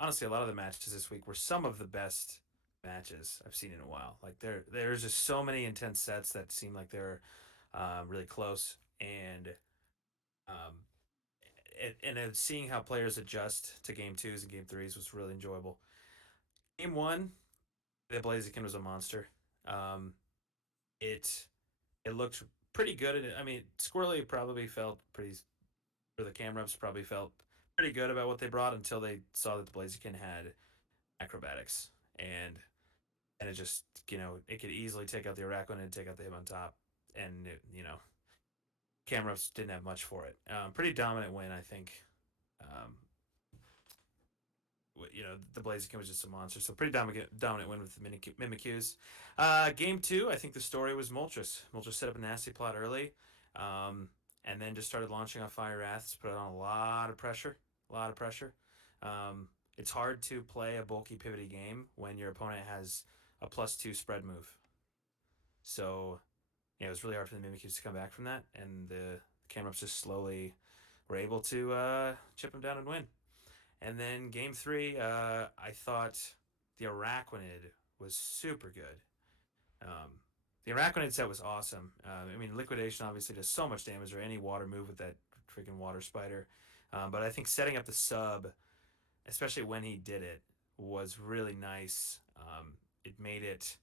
honestly, a lot of the matches this week were some of the best matches I've seen in a while. Like there's just so many intense sets that seem like they're really close, um, and seeing how players adjust to game 2s and game 3s was really enjoyable. Game 1, the Blaziken was a monster. Um, it it looked pretty good. I mean, Squirrely probably felt pretty, or the Camrups probably felt pretty good about what they brought until they saw that the Blaziken had acrobatics, and it just it could easily take out the Araquanid and take out the him on top, and Camrups didn't have much for it. Pretty dominant win, I think. Um, the Blaziken was just a monster, so pretty dominant win with the Mimikyus. Game 2, I think the story was Moltres. Moltres set up a nasty plot early, and then just started launching off Fire Wraths, put on a lot of pressure. A lot of pressure. It's hard to play a bulky pivoty game when your opponent has a +2 spread move. So, it was really hard for the Mimikyus to come back from that, and the Camrups just slowly were able to chip them down and win. And then game 3, I thought the Araquanid was super good. The Araquanid set was awesome. I mean, Liquidation obviously does so much damage, or any water move with that freaking water spider. But I think setting up the sub, especially when he did it, was really nice. It made it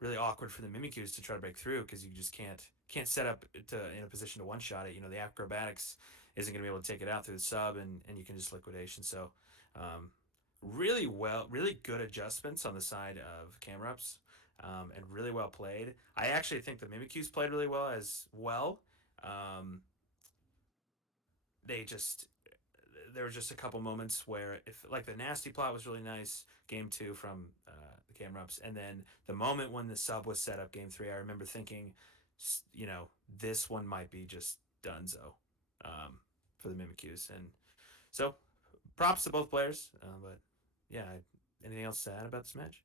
really awkward for the Mimikyus to try to break through, because you just can't set up in a position to one-shot it. The acrobatics isn't going to be able to take it out through the sub, and you can just Liquidation. So really good adjustments on the side of Camrups, and really well played. I actually think the Mimikyus played really well as well. They just There were just a couple moments where, if like the nasty plot was really nice, game 2 from the Camrups, and then the moment when the sub was set up, game 3, I remember thinking, this one might be just donezo for the Mimikyus. And so props to both players. But yeah, anything else to add about this match?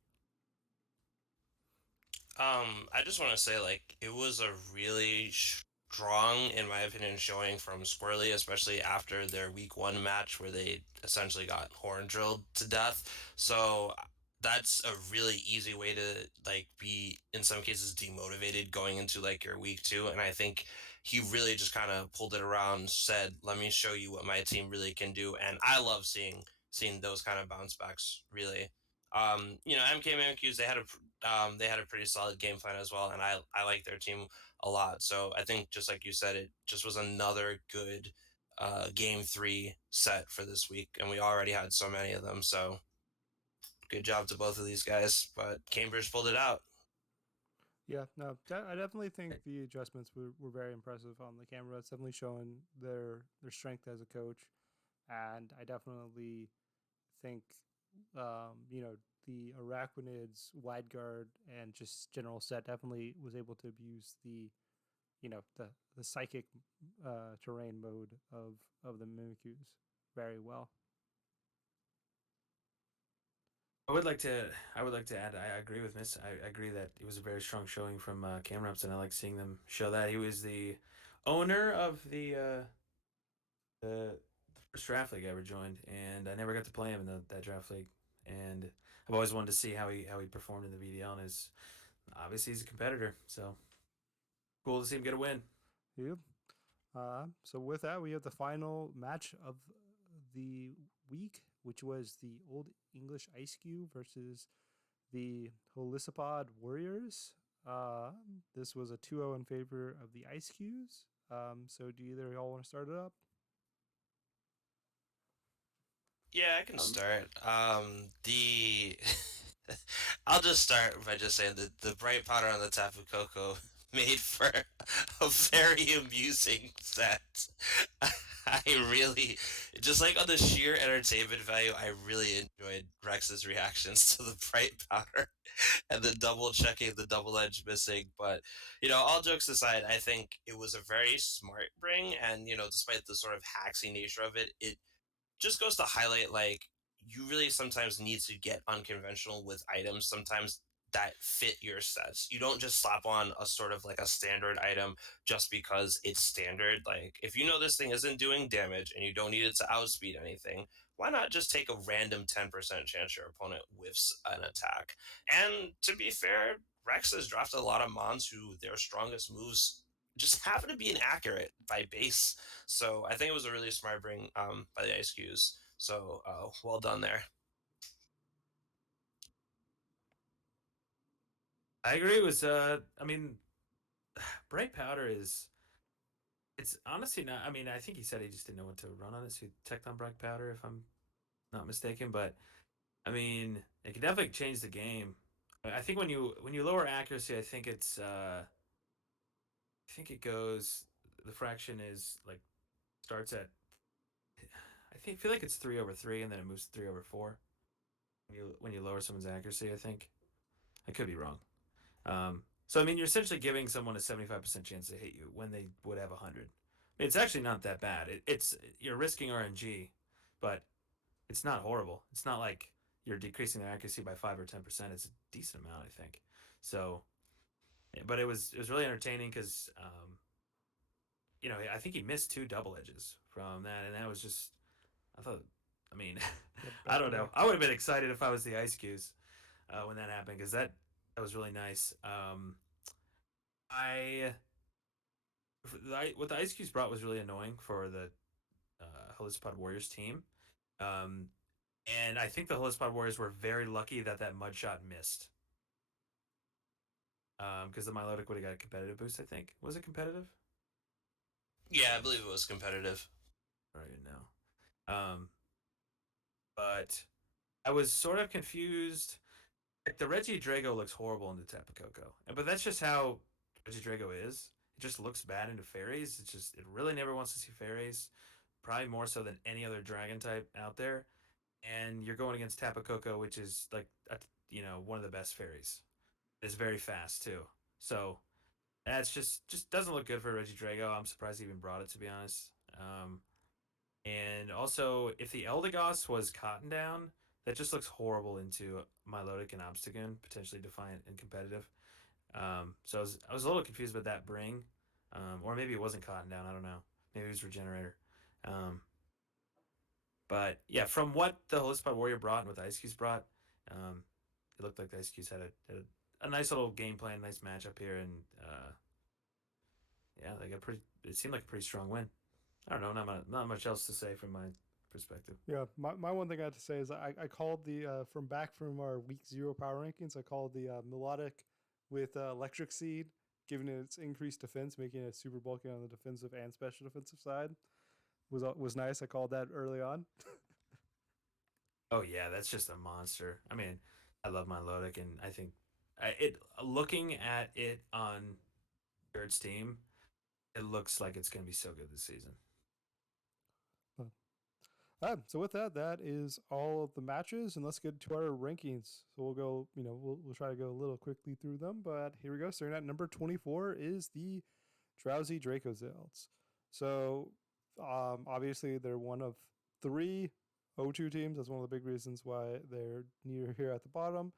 I just want to say, like, it was a really strong, in my opinion, showing from Squirrely, especially after their week 1 match where they essentially got horn drilled to death. So that's a really easy way to, like, be, in some cases, demotivated going into, like, your week 2. And I think he really just kind of pulled it around, said, let me show you what my team really can do. And I love seeing those kind of bounce backs, really. MK Mimikyu, they had a pretty solid game plan as well, and I like their team a lot. So I think, just like you said, it just was another good game 3 set for this week, and we already had so many of them. So good job to both of these guys. But Cambridge pulled it out. Yeah, no, I definitely think the adjustments were very impressive on the camera. It's definitely showing their strength as a coach, and I definitely think the Araquanid's wide guard and just general set definitely was able to abuse the the psychic terrain mode of the Mimikyus very well. I would like to add. I agree with Miss. I agree that it was a very strong showing from Camrups, and I like seeing them show that. He was the owner of the first draft league I ever joined, and I never got to play him in that draft league. And I've always wanted to see how he performed in the VDL, and obviously he's a competitor, so cool to see him get a win. Yep. So with that, we have the final match of the week, which was the Old English Ice Cube versus the Holistipod Warriors. This was a 2-0 in favor of the Ice Cubes. So do either of y'all want to start it up? Yeah, I can start. The I'll just start by just saying that the bright powder on the Tapu Koko made for a very amusing set. I really, just like on the sheer entertainment value, I really enjoyed Rex's reactions to the bright powder and the double checking, the double edge missing. But, all jokes aside, I think it was a very smart bring. And, despite the sort of hacksy nature of it, it just goes to highlight like you really sometimes need to get unconventional with items sometimes that fit your sets. You don't just slap on a sort of like a standard item just because it's standard. Like if you know this thing isn't doing damage and you don't need it to outspeed anything, why not just take a random 10% chance your opponent whiffs an attack? And to be fair, Rex has drafted a lot of mons who their strongest moves just happen to be inaccurate by base. So I think it was a really smart bring by the Ice Cubes. So well done there. I agree. It was I mean, bright powder is. It's honestly not. I mean, I think he said he just didn't know what to run on it, so he teched on bright powder, if I'm not mistaken. But I mean, it can definitely change the game. I think when you lower accuracy, I think it goes. The fraction is like starts at. Feel like it's 3/3, and then it moves to 3/4 when you lower someone's accuracy. I think I could be wrong. So I mean, you're essentially giving someone a 75% chance to hit you when they would have 100. It's actually not that bad. It's you're risking RNG, but it's not horrible. It's not like you're decreasing their accuracy by 5 or 10%. It's a decent amount, I think. So, but it was really entertaining because I think he missed two double edges from that, and that was just I thought. I mean, I don't know. I would have been excited if I was the Ice Cubes when that happened because that was really nice. I what the Ice Cubes brought was really annoying for the Holistipod Warriors team. Um, and I think the Holistipod Warriors were very lucky that mud shot missed. Because the Milotic would have got a competitive boost, I think. Was it competitive? Yeah, I believe it was competitive. I don't even know. But I was sort of confused. Like the Reggie Drago looks horrible into Tapu Koko, but that's just how Reggie Drago is. It just looks bad into fairies. It really never wants to see fairies, probably more so than any other dragon type out there. And you're going against Tapu Koko, which is like one of the best fairies. It's very fast too. So that's just doesn't look good for Reggie Drago. I'm surprised he even brought it, to be honest. And also, if the Eldegoss was Cotton Down, that just looks horrible into Milotic and Obstagoon, potentially Defiant and competitive. So I was a little confused about that bring. Or maybe it wasn't Cotton Down, I don't know. Maybe it was Regenerator. But yeah, from what the Holistipod Warrior brought and what the Ice Cubes brought, it looked like the Ice Cubes had a nice little game plan, nice matchup here, and yeah, they got pretty. It seemed like a pretty strong win. I don't know, not much else to say from my perspective. Yeah, my one thing I have to say is I called the from our week 0 power rankings. I called the melodic with electric seed, giving it its increased defense, making it super bulky on the defensive and special defensive side. Was nice. I called that early on. Oh yeah, that's just a monster. I mean, I love Milotic, and I think it. Looking at it on Jared's team, it looks like it's going to be so good this season. So with that, that is all of the matches, and let's get to our rankings. So we'll go, we'll try to go a little quickly through them, but here we go. Starting at number 24 is the Drowsy Dracozels. So obviously they're one of 3 O2 teams. That's one of the big reasons why they're near here at the bottom.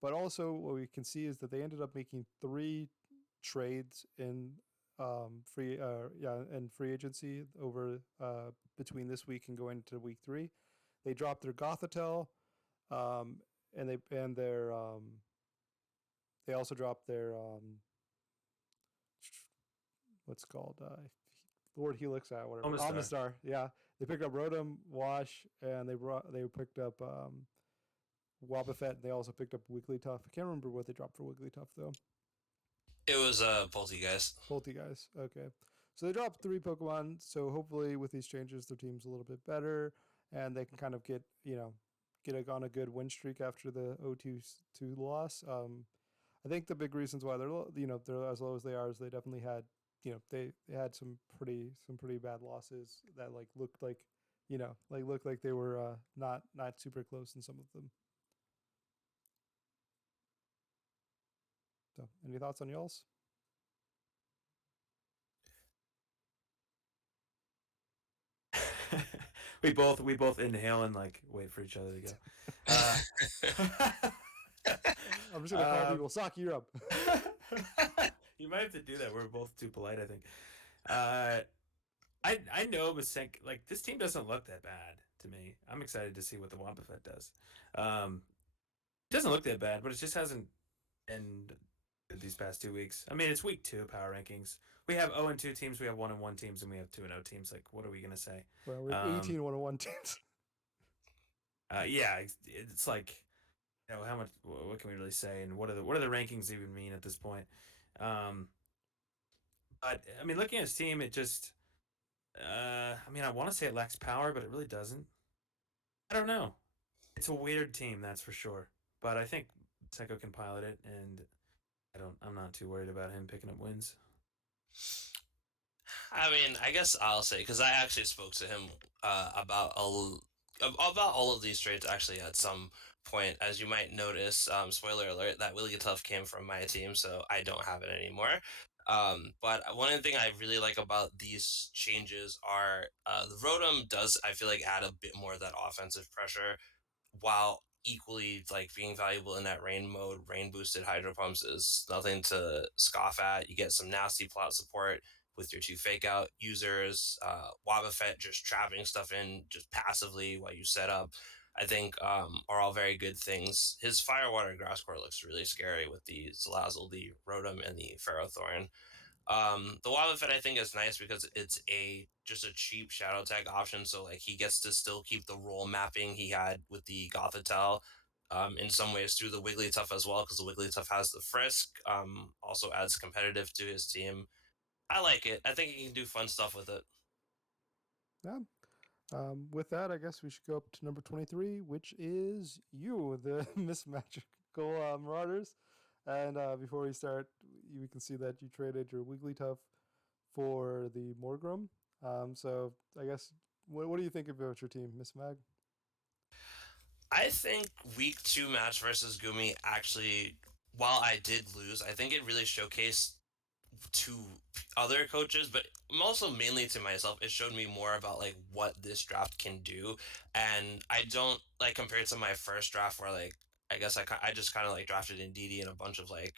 But also what we can see is that they ended up making 3 trades in free agency over between this week and going into week 3. They dropped their Gothitelle, and they also dropped their what's called Lord Helix, whatever. Omastar. Yeah, they picked up Rotom, Wash, and they picked up Wobbuffet. And they also picked up Wigglytuff. I can't remember what they dropped for Wigglytuff though. It was Poltegeist. Poltegeist. Okay. So they dropped 3 Pokemon. So hopefully with these changes, their team's a little bit better, and they can kind of get on a good win streak after the O2 loss. I think the big reasons why they're as low as they are is they definitely had they had some pretty bad losses that like looked like looked like they were not super close in some of them. So, any thoughts on y'all's? we both inhale and like wait for each other to go. I'm just gonna call people. Um, Sock, you're up. you might have to do that. We're both too polite, I think. Uh, I know Masenk, like this team doesn't look that bad to me. I'm excited to see what the Wobbuffet does. It doesn't look that bad, but it just hasn't been good these past 2 weeks. I mean, it's week 2 power rankings. We have 0-2 teams, we have 1-1 teams, and we have 2-0 teams. Like, what are we gonna say? Well, we have Um, 18 1-1 teams. yeah, it's like how much. What can we really say? And what are the rankings even mean at this point? Um, but I mean, looking at his team, it just. I mean, I want to say it lacks power, but it really doesn't. I don't know. It's a weird team, that's for sure. But I think Seiko can pilot it, and I'm not too worried about him picking up wins. I mean, I guess I'll say because I actually spoke to him about all of these trades actually at some point. As you might notice, spoiler alert, that Willie Tough came from my team, so I don't have it anymore. But one thing I really like about these changes are the Rotom does, I feel like, add a bit more of that offensive pressure while equally like being valuable in that rain mode. Rain boosted hydro pumps is nothing to scoff at. You get some nasty plot support with your 2 fake out users. Wobbuffet just trapping stuff in just passively while you set up, I think are all very good things. His Firewater Grass Core looks really scary with the Salazzle, the Rotom, and the Ferrothorn. The Wobbuffet I think is nice because it's just a cheap shadow tag option, so like he gets to still keep the role mapping he had with the Gothitelle. In some ways through the Wigglytuff as well, because the Wigglytuff has the Frisk. Also adds competitive to his team. I like it. I think he can do fun stuff with it. Yeah. With that, I guess we should go up to number 23, which is you, the Mismagical Marauders. And before we start, we can see that you traded your Wigglytuff for the Morgrim. So I guess, what do you think about your team, Miss Mag? I think week 2 match versus Gumi actually, while I did lose, I think it really showcased to other coaches, but also mainly to myself, it showed me more about like what this draft can do. And I don't like compared to my first draft where like I guess I just kind of like drafted Indeedee and a bunch of like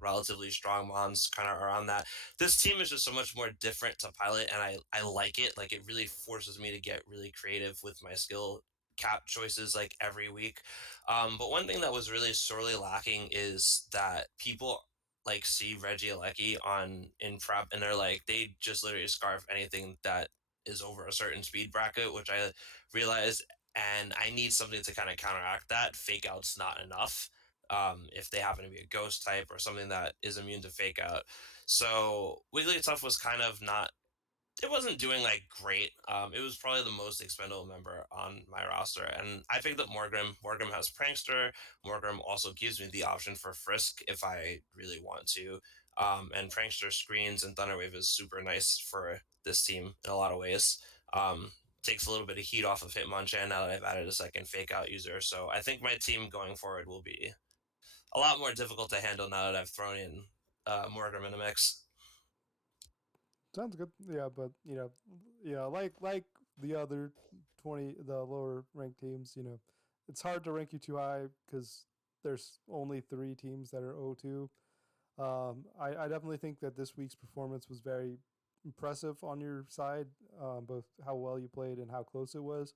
relatively strong mons kind of around that. This team is just so much more different to pilot, and I like it. Like it really forces me to get really creative with my skill cap choices like every week. But one thing that was really sorely lacking is that people like see Regieleki on in prep and they're like they just literally scarf anything that is over a certain speed bracket, which I realized, and I need something to kind of counteract that. Fake out's not enough. If they happen to be a ghost type or something that is immune to fake out. So Wigglytuff was kind of not, it wasn't doing like great. It was probably the most expendable member on my roster, and I picked up Morgrim. Morgrim has Prankster. Morgrim also gives me the option for Frisk if I really want to. And Prankster screens and Thunderwave is super nice for this team in a lot of ways. Takes a little bit of heat off of Hitmonchan now that I've added a second fake out user. So I think my team going forward will be a lot more difficult to handle now that I've thrown in Morgrim in the mix. Sounds good. Yeah, but like the other 20, the lower ranked teams, it's hard to rank you too high because there's only 3 teams that are 0-2. I definitely think that this week's performance was very impressive on your side, both how well you played and how close it was.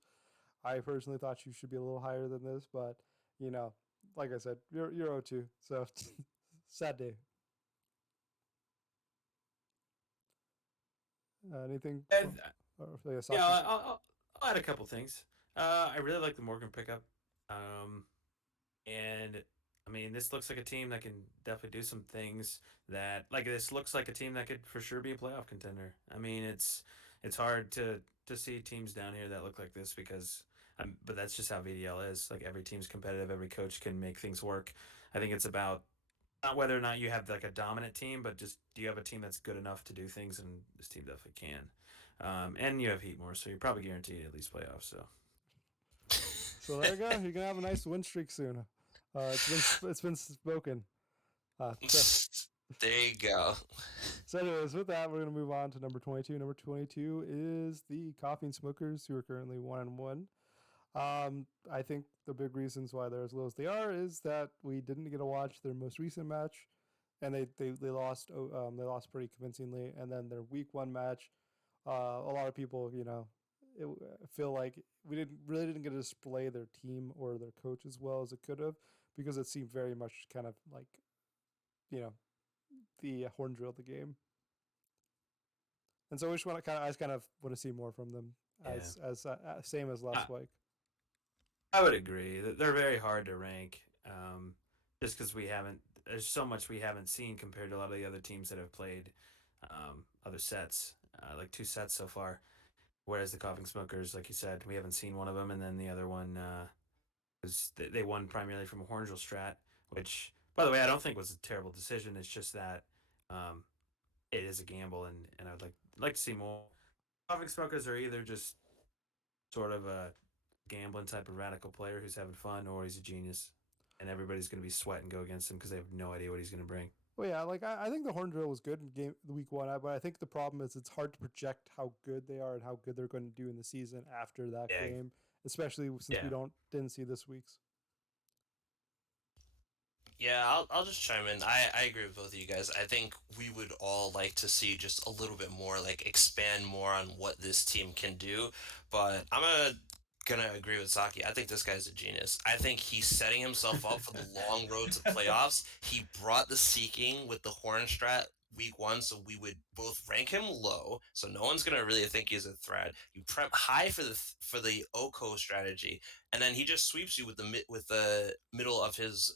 I personally thought you should be a little higher than this, but you know, like I said, you're 0-2, so sad day. Anything? And, Yeah, yeah, Saki. I'll add a couple things. I really like the Morgan pickup. Um, and I mean, this looks like a team that can definitely do some things this looks like a team that could for sure be a playoff contender. I mean, it's hard to see teams down here that look like this because but that's just how VDL is. Like every team's competitive, every coach can make things work. I think it's about not whether or not you have like a dominant team, but just do you have a team that's good enough to do things, and this team definitely can. And you have Heat more, so you're probably guaranteed at least playoffs. So So there you go. You're gonna have a nice win streak soon. It's been spoken. So, There you go. so anyways, with that, we're gonna move on to number 22. Number 22 is the Coffee and Smokers, who are currently 1-1. I think the big reasons why they're as low as they are is that we didn't get to watch their most recent match, and they lost. They lost pretty convincingly, and then their week one match. A lot of people, it, feel like we didn't get to display their team or their coach as well as it could have, because it seemed very much kind of like, you know, the horn drill of the game. And so I just kind of want to see more from them, yeah, as same as I, last week. I would agree that they're very hard to rank, just because we haven't. There's so much we haven't seen compared to a lot of the other teams that have played other sets, like two sets so far. Whereas the Coughing Smokers, like you said, we haven't seen one of them, and then the other one was they won primarily from a horn drill strat, which, by the way, I don't think was a terrible decision. It's just that um, it is a gamble, and I'd like to see more. Coughing Smokers are either just sort of a gambling type of radical player who's having fun, or he's a genius, and everybody's going to be sweating go against him because they have no idea what he's going to bring. Well, yeah, like I think the horn drill was good in the week one, but I think the problem is it's hard to project how good they are and how good they're going to do in the season after that Yeah, game, especially since we yeah, didn't see this week's. Yeah, I'll just chime in. I agree with both of you guys. I think we would all like to see just a little bit more, like expand more on what this team can do. But I'm gonna agree with Saki. I think this guy's a genius. I think he's setting himself up for the long road to playoffs. He brought the seeking with the horn strat week one, so we would both rank him low, so no one's gonna really think he's a threat. You prep high for the Oko strategy, and then he just sweeps you with the middle of his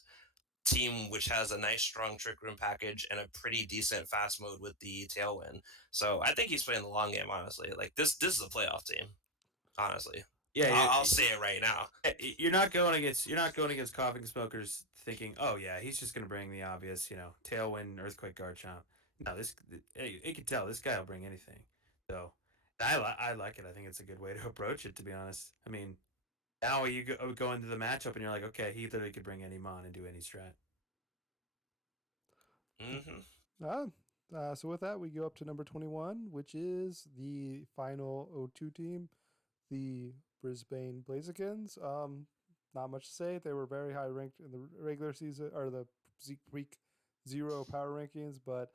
team, which has a nice strong trick room package and a pretty decent fast mode with the tailwind. So I think he's playing the long game. Honestly, like this is a playoff team. Honestly, yeah. I'll say it right now. You're not going against Coughing Smokers thinking, oh yeah, he's just going to bring the obvious, tailwind, earthquake, guard chomp. No, this you can tell this guy will bring anything. So I like it. I think it's a good way to approach it. To be honest, I mean, now you go into the matchup and you're like, okay, he literally could bring any mon and do any strat. Hmm. Uh, so with that, we go up to number 21, which is the final O2 team, the Brisbane Blazikens. Not much to say. They were very high ranked in the regular season or the week zero power rankings, but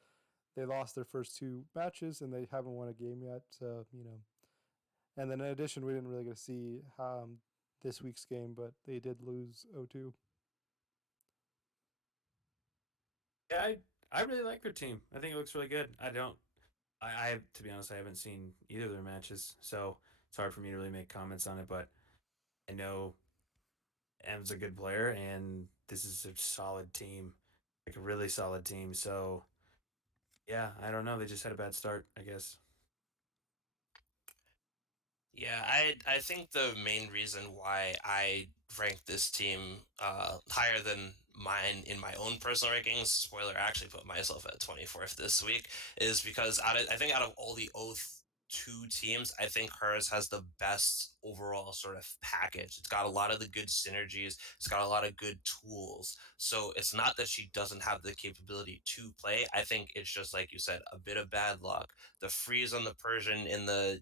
they lost their first two matches and they haven't won a game yet. So, and then in addition, we didn't really get to see this week's game, but they did lose 0-2. Yeah, I really like their team. I think it looks really good. I to be honest, I haven't seen either of their matches, so it's hard for me to really make comments on it. But I know M's a good player, and this is a solid team, like a really solid team. So yeah, I don't know. They just had a bad start, I guess. Yeah, I think the main reason why I rank this team higher than mine in my own personal rankings, spoiler, I actually put myself at 24th this week, is because I think out of all the two teams, I think hers has the best overall sort of package. It's got a lot of the good synergies. It's got a lot of good tools. So it's not that she doesn't have the capability to play. I think it's just like you said, a bit of bad luck, the freeze on the Persian in the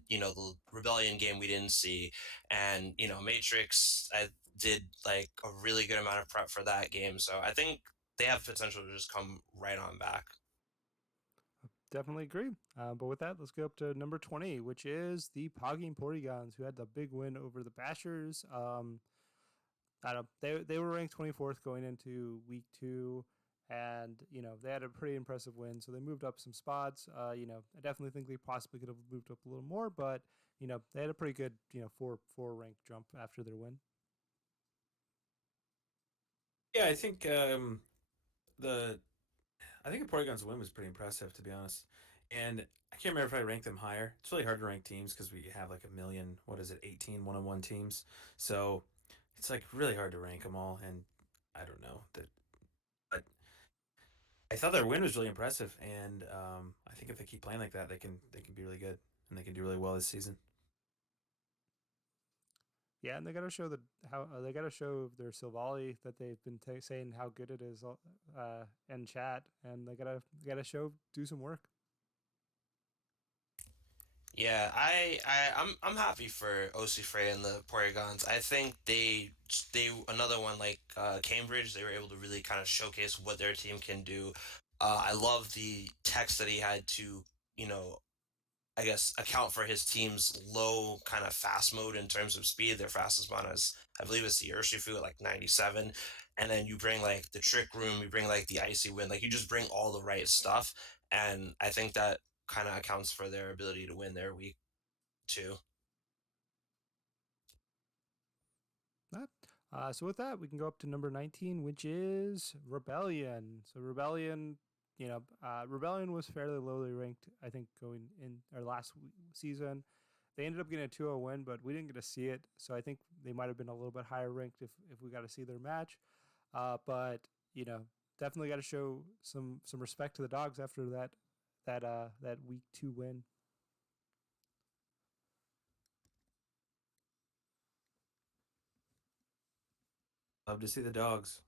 Rebellion game we didn't see, and Matrix. I did like a really good amount of prep for that game, so I think they have potential to just come right on back. Definitely agree. But with that, let's go up to number 20, which is the Pogging Portygons, who had the big win over the Bashers. I don't, they were ranked 24th going into week two, and they had a pretty impressive win, so they moved up some spots. I definitely think they possibly could have moved up a little more, but they had a pretty good four rank jump after their win. Yeah, the I think the Porygon's win was pretty impressive, to be honest. And I can't remember if I ranked them higher. It's really hard to rank teams because we have like a million, what is it, 18 one-on-one teams. So it's like really hard to rank them all. And I don't know that, but I thought their win was really impressive, and I think if they keep playing like that, they can be really good, and they can do really well this season. Yeah, and they got to show the how they got to show their Silvally that they've been saying how good it is in chat, and they got to show do some work. Yeah, I'm happy for OC Frey and the Porygons. I think they another one like Cambridge. They were able to really kind of showcase what their team can do. I love the text that he had to you know I guess account for his team's low kind of fast mode in terms of speed. Their fastest one is I believe it's the Urshifu at like 97, and then you bring like the Trick Room, you bring like the Icy Wind, like you just bring all the right stuff, and I think that kind of accounts for their ability to win their week two. So with that, we can go up to number 19, which is Rebellion. So Rebellion, Rebellion was fairly lowly ranked, I think, going in our last season. They ended up getting a 2-0 win, but we didn't get to see it. So I think they might have been a little bit higher ranked if we got to see their match. But definitely got to show some respect to the dogs after that week 2 win. Love to see the dogs.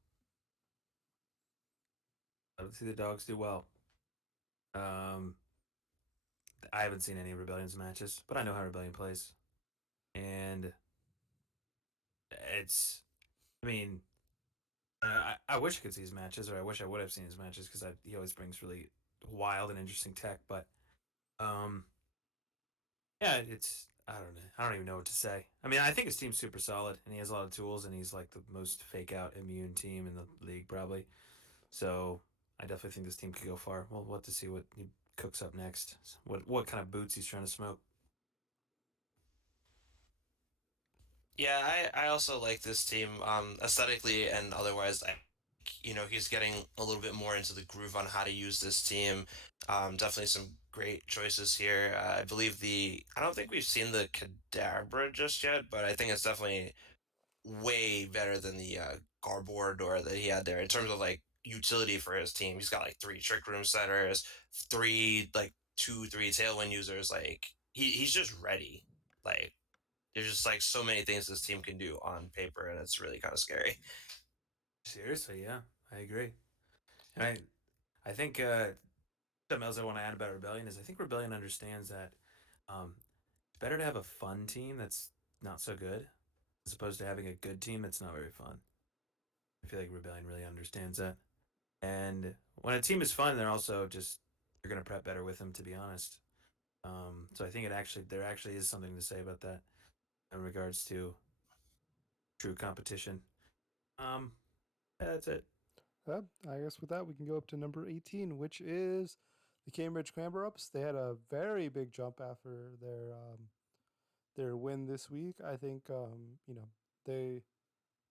Love to see the dogs do well. Um, I haven't seen any of Rebellion's matches, but I know how Rebellion plays, and it's. I mean, I wish I could see his matches, or I wish I would have seen his matches because he always brings really wild and interesting tech. But um, yeah, it's I don't know. I don't even know what to say. I mean, I think his team's super solid, and he has a lot of tools, and he's like the most fake out immune team in the league probably. So I definitely think this team could go far. We'll have to see what he cooks up next. What kind of boots he's trying to smoke. Yeah, I also like this team aesthetically and otherwise. He's getting a little bit more into the groove on how to use this team. Definitely some great choices here. I believe I don't think we've seen the Kadabra just yet, but I think it's definitely way better than the Garbodor that he had there in terms of like utility for his team. He's got like three Trick Room setters, three like 2, 3 Tailwind users. Like he's just ready. Like there's just like so many things this team can do on paper, and it's really kind of scary. Seriously, yeah, I agree. And I think something else I want to add about Rebellion is I think Rebellion understands that it's better to have a fun team that's not so good as opposed to having a good team that's not very fun. I feel like Rebellion really understands that. And when a team is fun, they're also just you're gonna prep better with them, to be honest. So I think there actually is something to say about that in regards to true competition. Um, yeah, that's it. I guess with that, we can go up to number 18, which is the Cambridge Clamber Ups. They had a very big jump after their win this week. I think they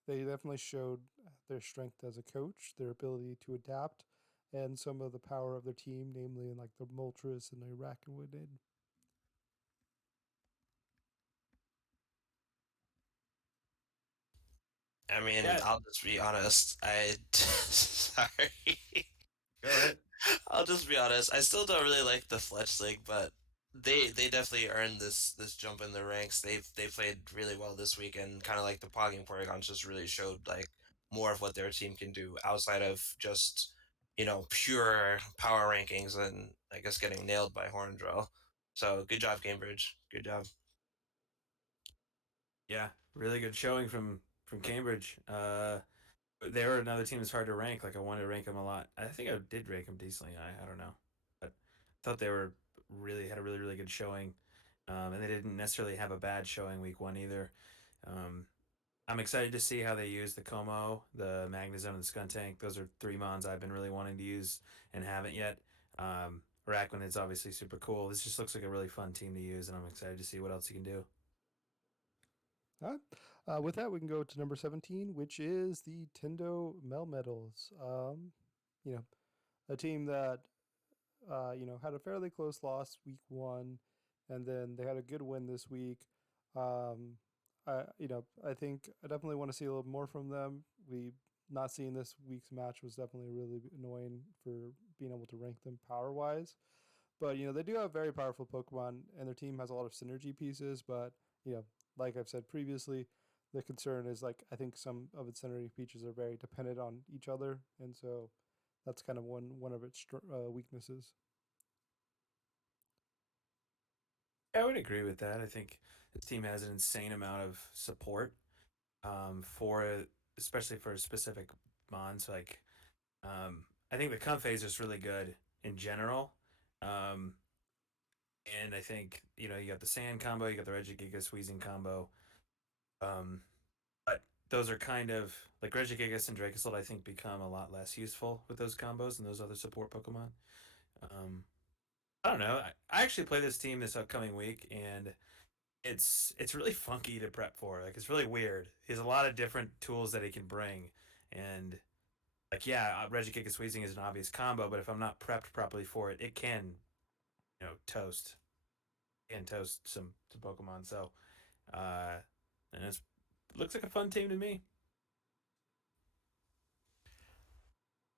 they definitely showed their strength as a coach, their ability to adapt, and some of the power of their team, namely in like the Moltres and the Iraqwood. I mean, Yeah, I'll just be honest. Sorry. go ahead. I'll just be honest. I still don't really like the Fletch League, but they definitely earned this jump in the ranks. They played really well this week, and kind of like the Pogging Porygons just really showed like more of what their team can do outside of just pure power rankings and I guess getting nailed by Horndrill. So good job, Cambridge. Good job. Yeah, really good showing from Cambridge. They were another team that's hard to rank. Like I wanted to rank them a lot. I think I did rank them decently. I don't know, but I thought they were really had a really good showing, and they didn't necessarily have a bad showing week one either. Um, I'm excited to see how they use the Como, the Magnezone, and the Skuntank. Those are three mons I've been really wanting to use and haven't yet. Rackman is obviously super cool. This just looks like a really fun team to use, and I'm excited to see what else you can do. With that, we can go to number 17, which is the Tendo Melmetals. You know, a team that had a fairly close loss week one, and then they had a good win this week. I think I definitely want to see a little more from them. We not seeing this week's match was definitely really annoying for being able to rank them power wise. But they do have very powerful Pokemon, and their team has a lot of synergy pieces. But like I've said previously, the concern is like I think some of its synergy features are very dependent on each other, and so that's kind of one of its weaknesses. I would agree with that. I think this team has an insane amount of support for especially for specific mons. Like I think the Comfey is just really good in general. Um, and I think you got the Sand combo, you got the Regigigas Weezing combo. Um, but those are kind of like Regigigas and Dracozolt. I think become a lot less useful with those combos and those other support Pokemon. Um, I don't know. I actually play this team this upcoming week, and it's really funky to prep for. Like it's really weird. He has a lot of different tools that he can bring, and like yeah, Regigigas Weezing is an obvious combo, but if I'm not prepped properly for it, it can toast and toast some Pokemon. So uh, and it looks like a fun team to me.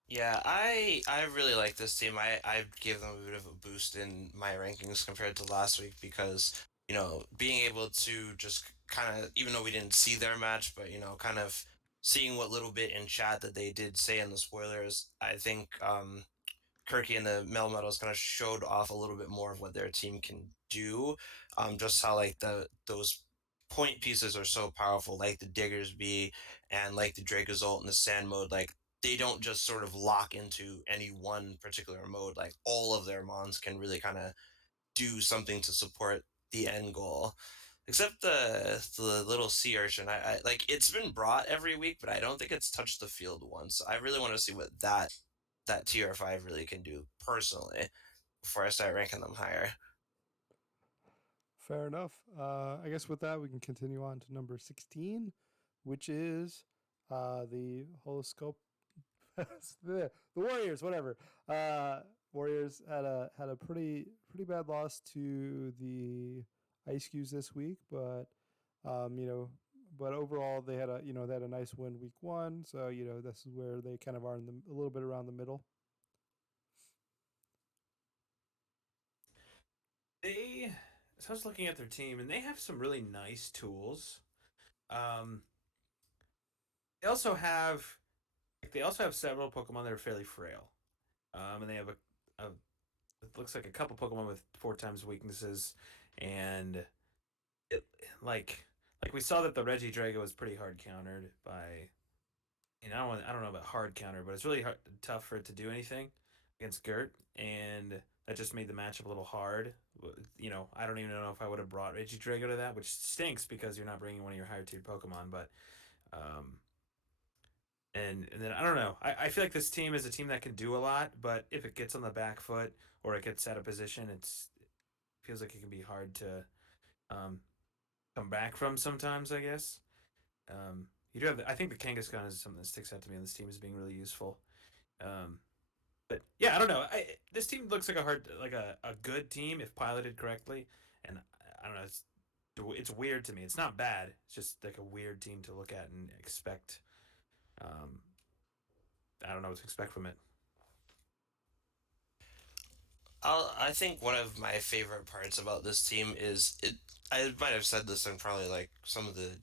Yeah, I really like this team. I give them a bit of a boost in my rankings compared to last week because, being able to just kind of, even though we didn't see their match, but, kind of seeing what little bit in chat that they did say in the spoilers, I think Kirky and the Melmetal's kind of showed off a little bit more of what their team can do. Just how like those point pieces are so powerful, like the Diggersby and like the Dracozolt and the Sand mode. Like they don't just sort of lock into any one particular mode. Like all of their mons can really kind of do something to support the end goal. Except the little sea urchin, I like it's been brought every week, but I don't think it's touched the field once. I really want to see what that TR5 really can do personally before I start ranking them higher. Fair enough. I guess with that, we can continue on to number 16, which is the Holoscope. the Warriors, whatever. Warriors had a pretty bad loss to the Ice Cubes this week, but um, you know, but overall they had a nice win week one. So this is where they kind of are in a little bit around the middle. They so I was looking at their team, and they have some really nice tools. Um, they also have several Pokemon that are fairly frail. And they have a it looks like a couple Pokemon with 4 times weaknesses, and it like we saw that the Regidrago was pretty hard countered by. I don't know about hard counter, but it's really tough for it to do anything against Gert, and that just made the matchup a little hard. I don't even know if I would have brought Regidrago to that, which stinks because you're not bringing one of your higher tiered Pokemon. But um, and then I don't know. I feel like this team is a team that can do a lot, but if it gets on the back foot or it gets out of position, it feels like it can be hard to um, come back from sometimes. I guess. You do have. I think the Kangaskhan is something that sticks out to me on this team as being really useful. Um, but yeah, I don't know. This team looks like a good team if piloted correctly, and I don't know. It's weird to me. It's not bad. It's just like a weird team to look at and expect. Um, I don't know what to expect from it. I think one of my favorite parts about this team is it. I might have said this in probably like some of the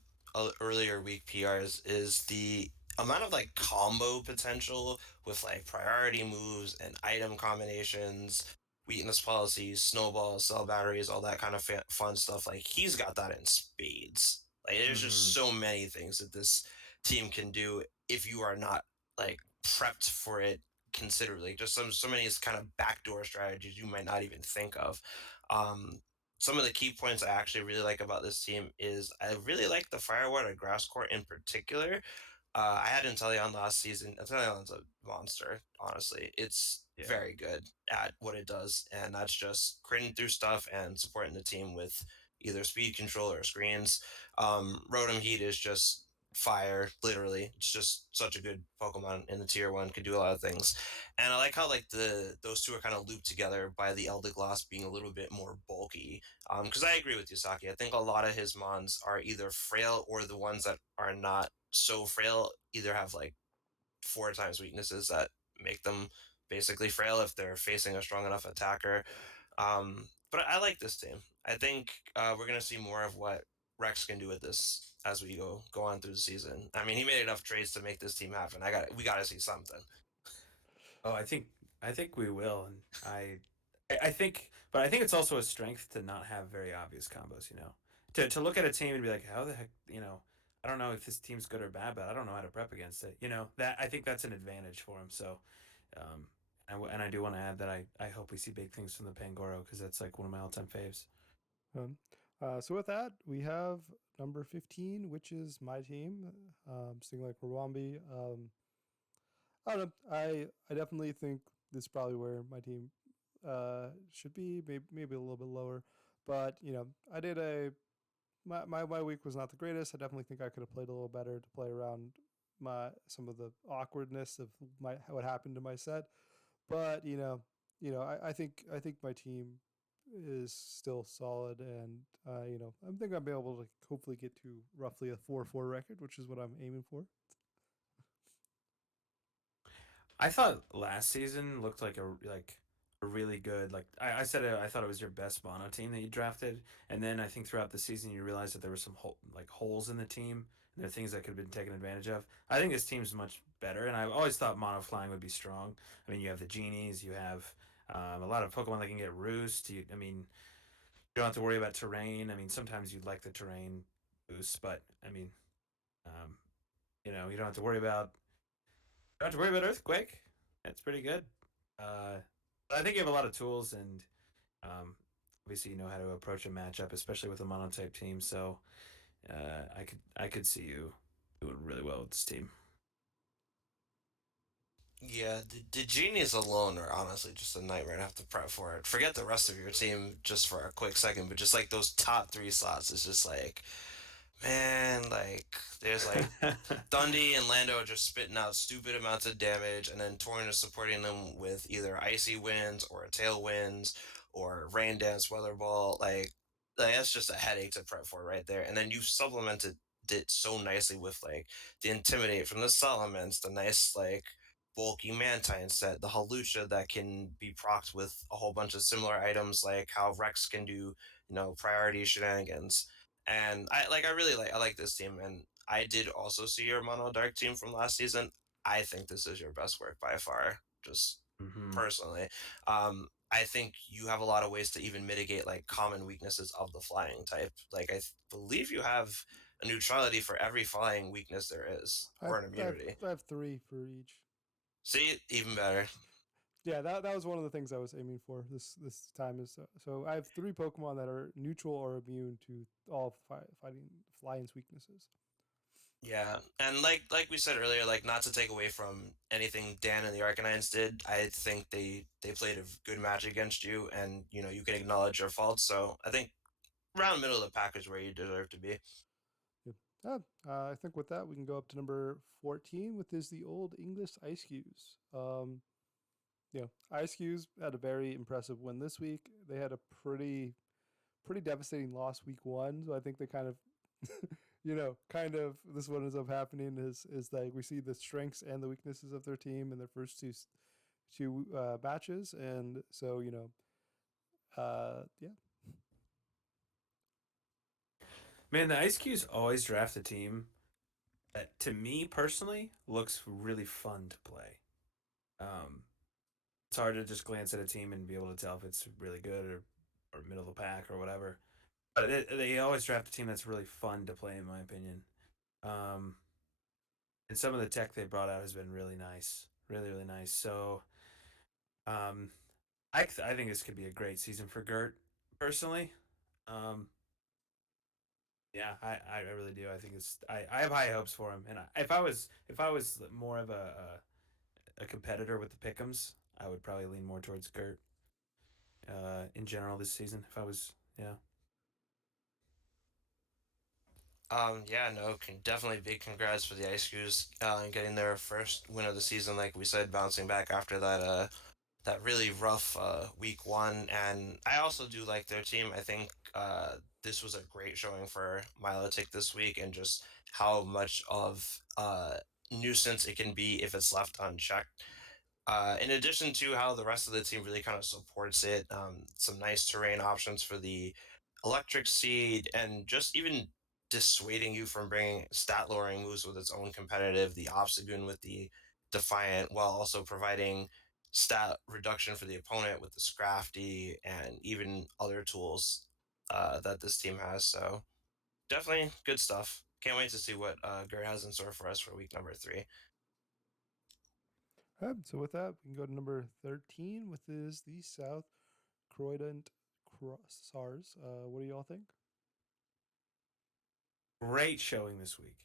earlier week PRs is the amount of like combo potential with like priority moves and item combinations, weakness policies, snowballs, cell batteries, all that kind of fun stuff. Like he's got that in spades. Like there's Mm-hmm. just so many things that this team can do if you are not like prepped for it considerably. Just so many kind of backdoor strategies you might not even think of. Um, some of the key points I actually really like about this team is I really like the Firewater Grass Court in particular. I had Inteleon last season. Inteleon's a monster, honestly. It's Yeah. very good at what it does, and that's just critting through stuff and supporting the team with either speed control or screens. Rotom Heat is just fire, literally. It's just such a good Pokemon in the tier one, can do a lot of things. And I like how like those two are kind of looped together by the Eldegoss being a little bit more bulky. Because I agree with you, Saki. I think a lot of his mons are either frail or the ones that are not so frail either have like 4 times weaknesses that make them basically frail if they're facing a strong enough attacker. But I like this team. I think we're gonna see more of what Rex can do with this as we go on through the season. I mean, he made enough trades to make this team happen. We got to see something. Oh, I think we will, and I think, but I think it's also a strength to not have very obvious combos. You know, to look at a team and be like, how the heck, you know, I don't know if this team's good or bad, but I don't know how to prep against it. You know, that I think that's an advantage for him. So, um, and I do want to add that I hope we see big things from the Pangoro because that's like one of my all time faves. Um, so with that, we have number 15, which is my team, Sting like Rwambi. I don't know. I definitely think this is probably where my team should be, maybe a little bit lower. But I did my week was not the greatest. I definitely think I could have played a little better to play around some of the awkwardness of what happened to my set. But I think my team is still solid, and I think I'll be able to hopefully get to roughly a 4-4 record, which is what I'm aiming for. I thought last season looked like a really good I said I thought it was your best mono team that you drafted, and then I think throughout the season you realized that there were some holes in the team and there are things that could have been taken advantage of. I think this team's much better, and I've always thought mono flying would be strong. I mean, you have the genies, you have a lot of Pokemon that can get roost. I mean, you don't have to worry about terrain. I mean, sometimes you'd like the terrain boost, but I mean, um, you don't have to worry about earthquake. That's pretty good. Uh, I think you have a lot of tools, and obviously you know how to approach a matchup, especially with a monotype team. So I could see you doing really well with this team. Yeah, the genies alone are honestly just a nightmare to have to prep for it. Forget the rest of your team just for a quick second, but just like those top 3 slots is just like, man, like there's like Dundee and Lando are just spitting out stupid amounts of damage, and then Torn is supporting them with either icy winds or tailwinds or rain dance, weather ball. Like that's just a headache to prep for right there. And then you supplemented it so nicely with like the intimidate from the Salamence, the nice like bulky Mantine set, the Halucha that can be procced with a whole bunch of similar items, like how Rex can do, priority shenanigans. And I like this team, and I did also see your mono dark team from last season. I think this is your best work by far, just hmm personally. I think you have a lot of ways to even mitigate like common weaknesses of the flying type. Like believe you have a neutrality for every flying weakness there is, I have, or an I have, immunity. I have three for each. See, even better. Yeah, that was one of the things I was aiming for this time. Is so I have three Pokemon that are neutral or immune to all fighting flying's weaknesses. Yeah, and like we said earlier, like not to take away from anything Dan and the Arcanines did, I think they played a good match against you, and you can acknowledge your faults. So I think around middle of the pack is where you deserve to be. Yeah. I think with that we can go up to number 14, with is the old English Ice Cues. Ice Cues had a very impressive win this week. They had a pretty devastating loss week one, so I think they kind of kind of this what ends up happening is like we see the strengths and the weaknesses of their team in their first two matches, and so yeah. Man, the Ice Q's always draft a team that, to me personally, looks really fun to play. Um, it's hard to just glance at a team and be able to tell if it's really good or middle of the pack or whatever. But they always draft a team that's really fun to play, in my opinion. Um, and some of the tech they brought out has been really nice, really really nice. So um, I think this could be a great season for Gert personally. Um, yeah, I really do. I think I have high hopes for him. And if I was more of a competitor with the Pickums, I would probably lean more towards Gert in general this season. If I was yeah. Yeah, no, definitely big congrats for the Ice Crews getting their first win of the season. Like we said, bouncing back after that really rough week one. And I also do like their team. I think this was a great showing for Milotic this week, and just how much of nuisance it can be if it's left unchecked. In addition to how the rest of the team really kind of supports it, some nice terrain options for the electric seed, and just even dissuading you from bringing stat lowering moves with its own competitive, the Obstagoon with the Defiant, while also providing stat reduction for the opponent with the Scrafty and even other tools that this team has. So definitely good stuff. Can't wait to see what Gert has in store for us for week number 3. So with that, we can go to number 13, which is the South Croydon SARS. What do y'all think? Great showing this week.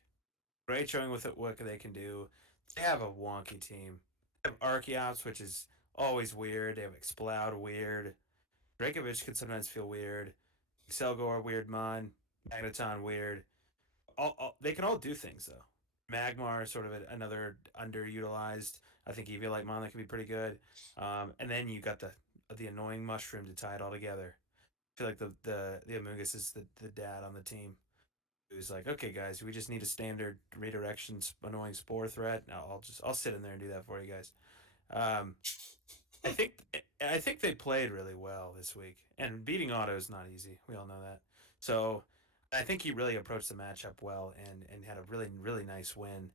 Great showing with what they can do. They have a wonky team. They have Archeops, which is always weird. They have Exploud, weird. Dracovic can sometimes feel weird. Selgor, weird mon. Magneton, weird. They can all do things, though. Magmar is sort of another underutilized. I think Eviolite mon that can be pretty good. And then you got the annoying mushroom to tie it all together. I feel like the Amogus is the dad on the team. Who's like, okay, guys, we just need a standard redirection annoying spore threat. No, I'll sit in there and do that for you guys. Um, I think I think they played really well this week, and beating Otto is not easy. We all know that. So I think he really approached the matchup well and had a really nice win.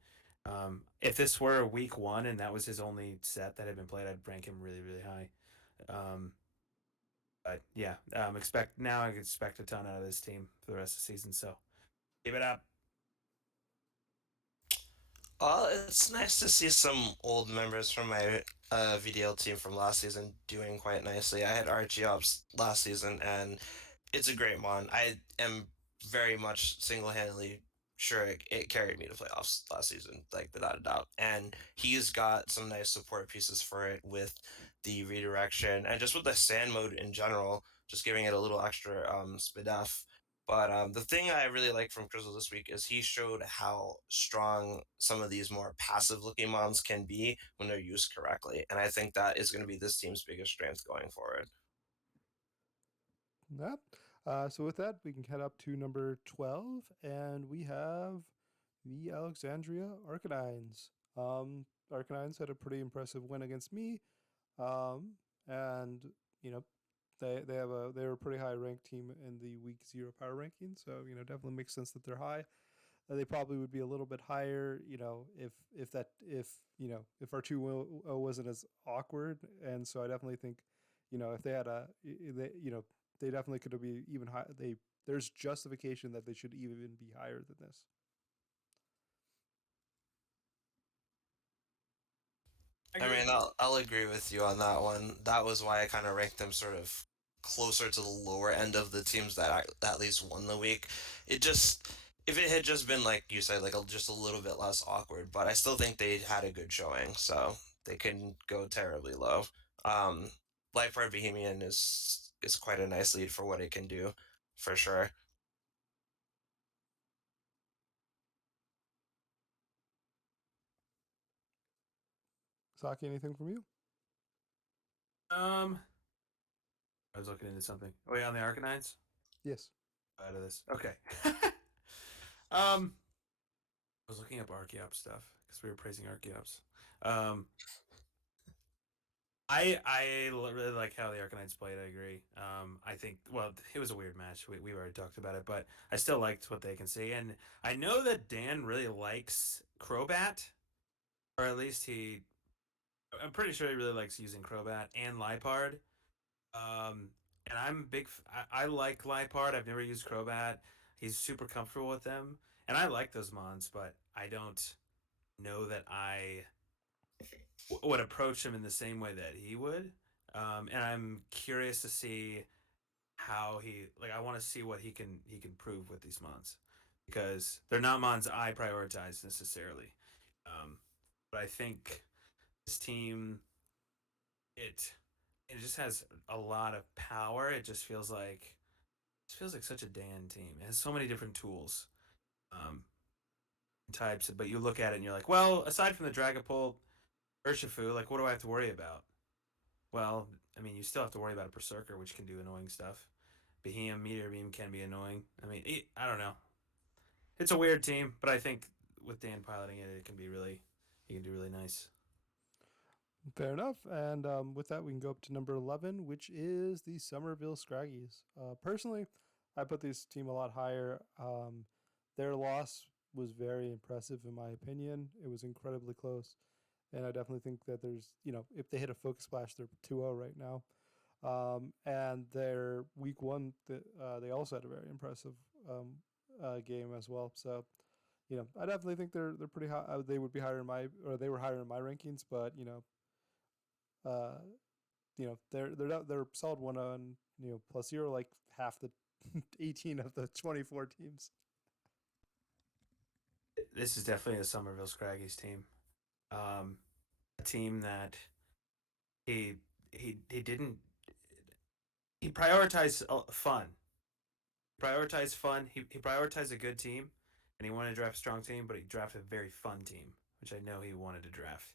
If this were week 1 and that was his only set that had been played, I'd rank him really high. Um, but yeah, I expect a ton out of this team for the rest of the season. So give it up. Well, it's nice to see some old members from my VDL team from last season doing quite nicely. I had Archeops last season, and it's a great mon. I am very much single-handedly sure it carried me to playoffs last season, like without a doubt. And he's got some nice support pieces for it with the redirection and just with the sand mode in general, just giving it a little extra SPDF. But the thing I really like from Crystal this week is he showed how strong some of these more passive looking mons can be when they're used correctly. And I think that is going to be this team's biggest strength going forward. That. So with that, we can head up to number 12, and we have the Alexandria Arcanines. Arcanines had a pretty impressive win against me, and you know they were a pretty high ranked team in the week 0 power ranking. So definitely makes sense that they're high. They probably would be a little bit higher, if our 2-0 wasn't as awkward. And so I definitely think, if they had they definitely could be even high. There's justification that they should even be higher than this. I mean, I'll agree with you on that one. That was why I kind of ranked them sort of closer to the lower end of the teams that at least won the week. It just, if it had just been like you said, like just a little bit less awkward, but I still think they had a good showing, so they couldn't go terribly low. Um, Lifeguard Bohemian is quite a nice lead for what it can do, for sure. Saki, anything from you? Um, I was looking into something. Oh, yeah, on the Arcanines? Yes. Out of this. Okay. um, I was looking up Archeops stuff because we were praising Archeops. Um, I really like how the Arcanites played. I agree. I think it was a weird match. We already talked about it, but I still liked what they can see, and I know that Dan really likes Crobat, or at least I'm pretty sure he really likes using Crobat and Lipard. Um, and I'm big. I like Lipard. I've never used Crobat. He's super comfortable with them, and I like those mons, but I don't know that I would approach him in the same way that he would. And I'm curious to see how I want to see what he can prove with these mons because they're not mons I prioritize necessarily. Um, but I think this team it it just has a lot of power. It feels like such a Dan team. It has so many different tools, um, types. But you look at it and you're like, well, aside from the Dragapult, Urshifu, like what do I have to worry about? Well, I mean, you still have to worry about a Berserker, which can do annoying stuff. Behem, Meteor Beam can be annoying. I mean, I don't know. It's a weird team, but I think with Dan piloting it, it can be really he can do really nice. Fair enough. And with that, we can go up to number 11, which is the Summerville Scraggies. Personally, I put this team a lot higher. Their loss was very impressive, in my opinion. It was incredibly close. And I definitely think that there's, if they hit a focus splash, they're 2-0 right now. And their week one, they also had a very impressive game as well. So, I definitely think they're pretty high. They would be higher in they were higher in my rankings, but uh, they're solid one on plus zero like half the 18 of the 24 teams. This is definitely a Summerville Scraggies team. A team that he he didn't he prioritized fun. Prioritized fun. He prioritized a good team, and he wanted to draft a strong team, but he drafted a very fun team, which I know he wanted to draft.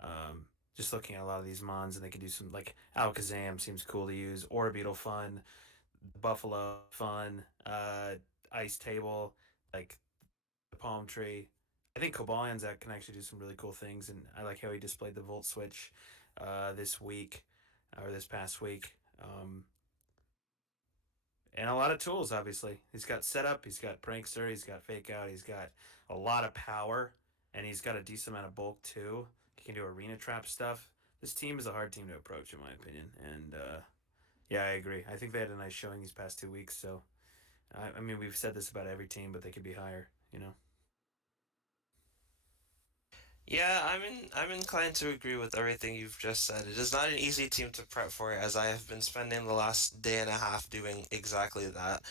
Um, just looking at a lot of these mons, and they could do some like Alakazam seems cool to use. Orbeetle fun, Buffalo fun, Ice Table, like the Palm Tree. I think Cobalion's that can actually do some really cool things, and I like how he displayed the Volt Switch this week or this past week. And a lot of tools, obviously. He's got setup, he's got prankster, he's got fake out, he's got a lot of power, and he's got a decent amount of bulk too. He can do arena trap stuff. This team is a hard team to approach, in my opinion. And yeah, I agree. I think they had a nice showing these past 2 weeks. So I mean, we've said this about every team, but they could be higher. You know. Yeah, I'm inclined to agree with everything you've just said. It is not an easy team to prep for, as I have been spending the last day and a half doing exactly that.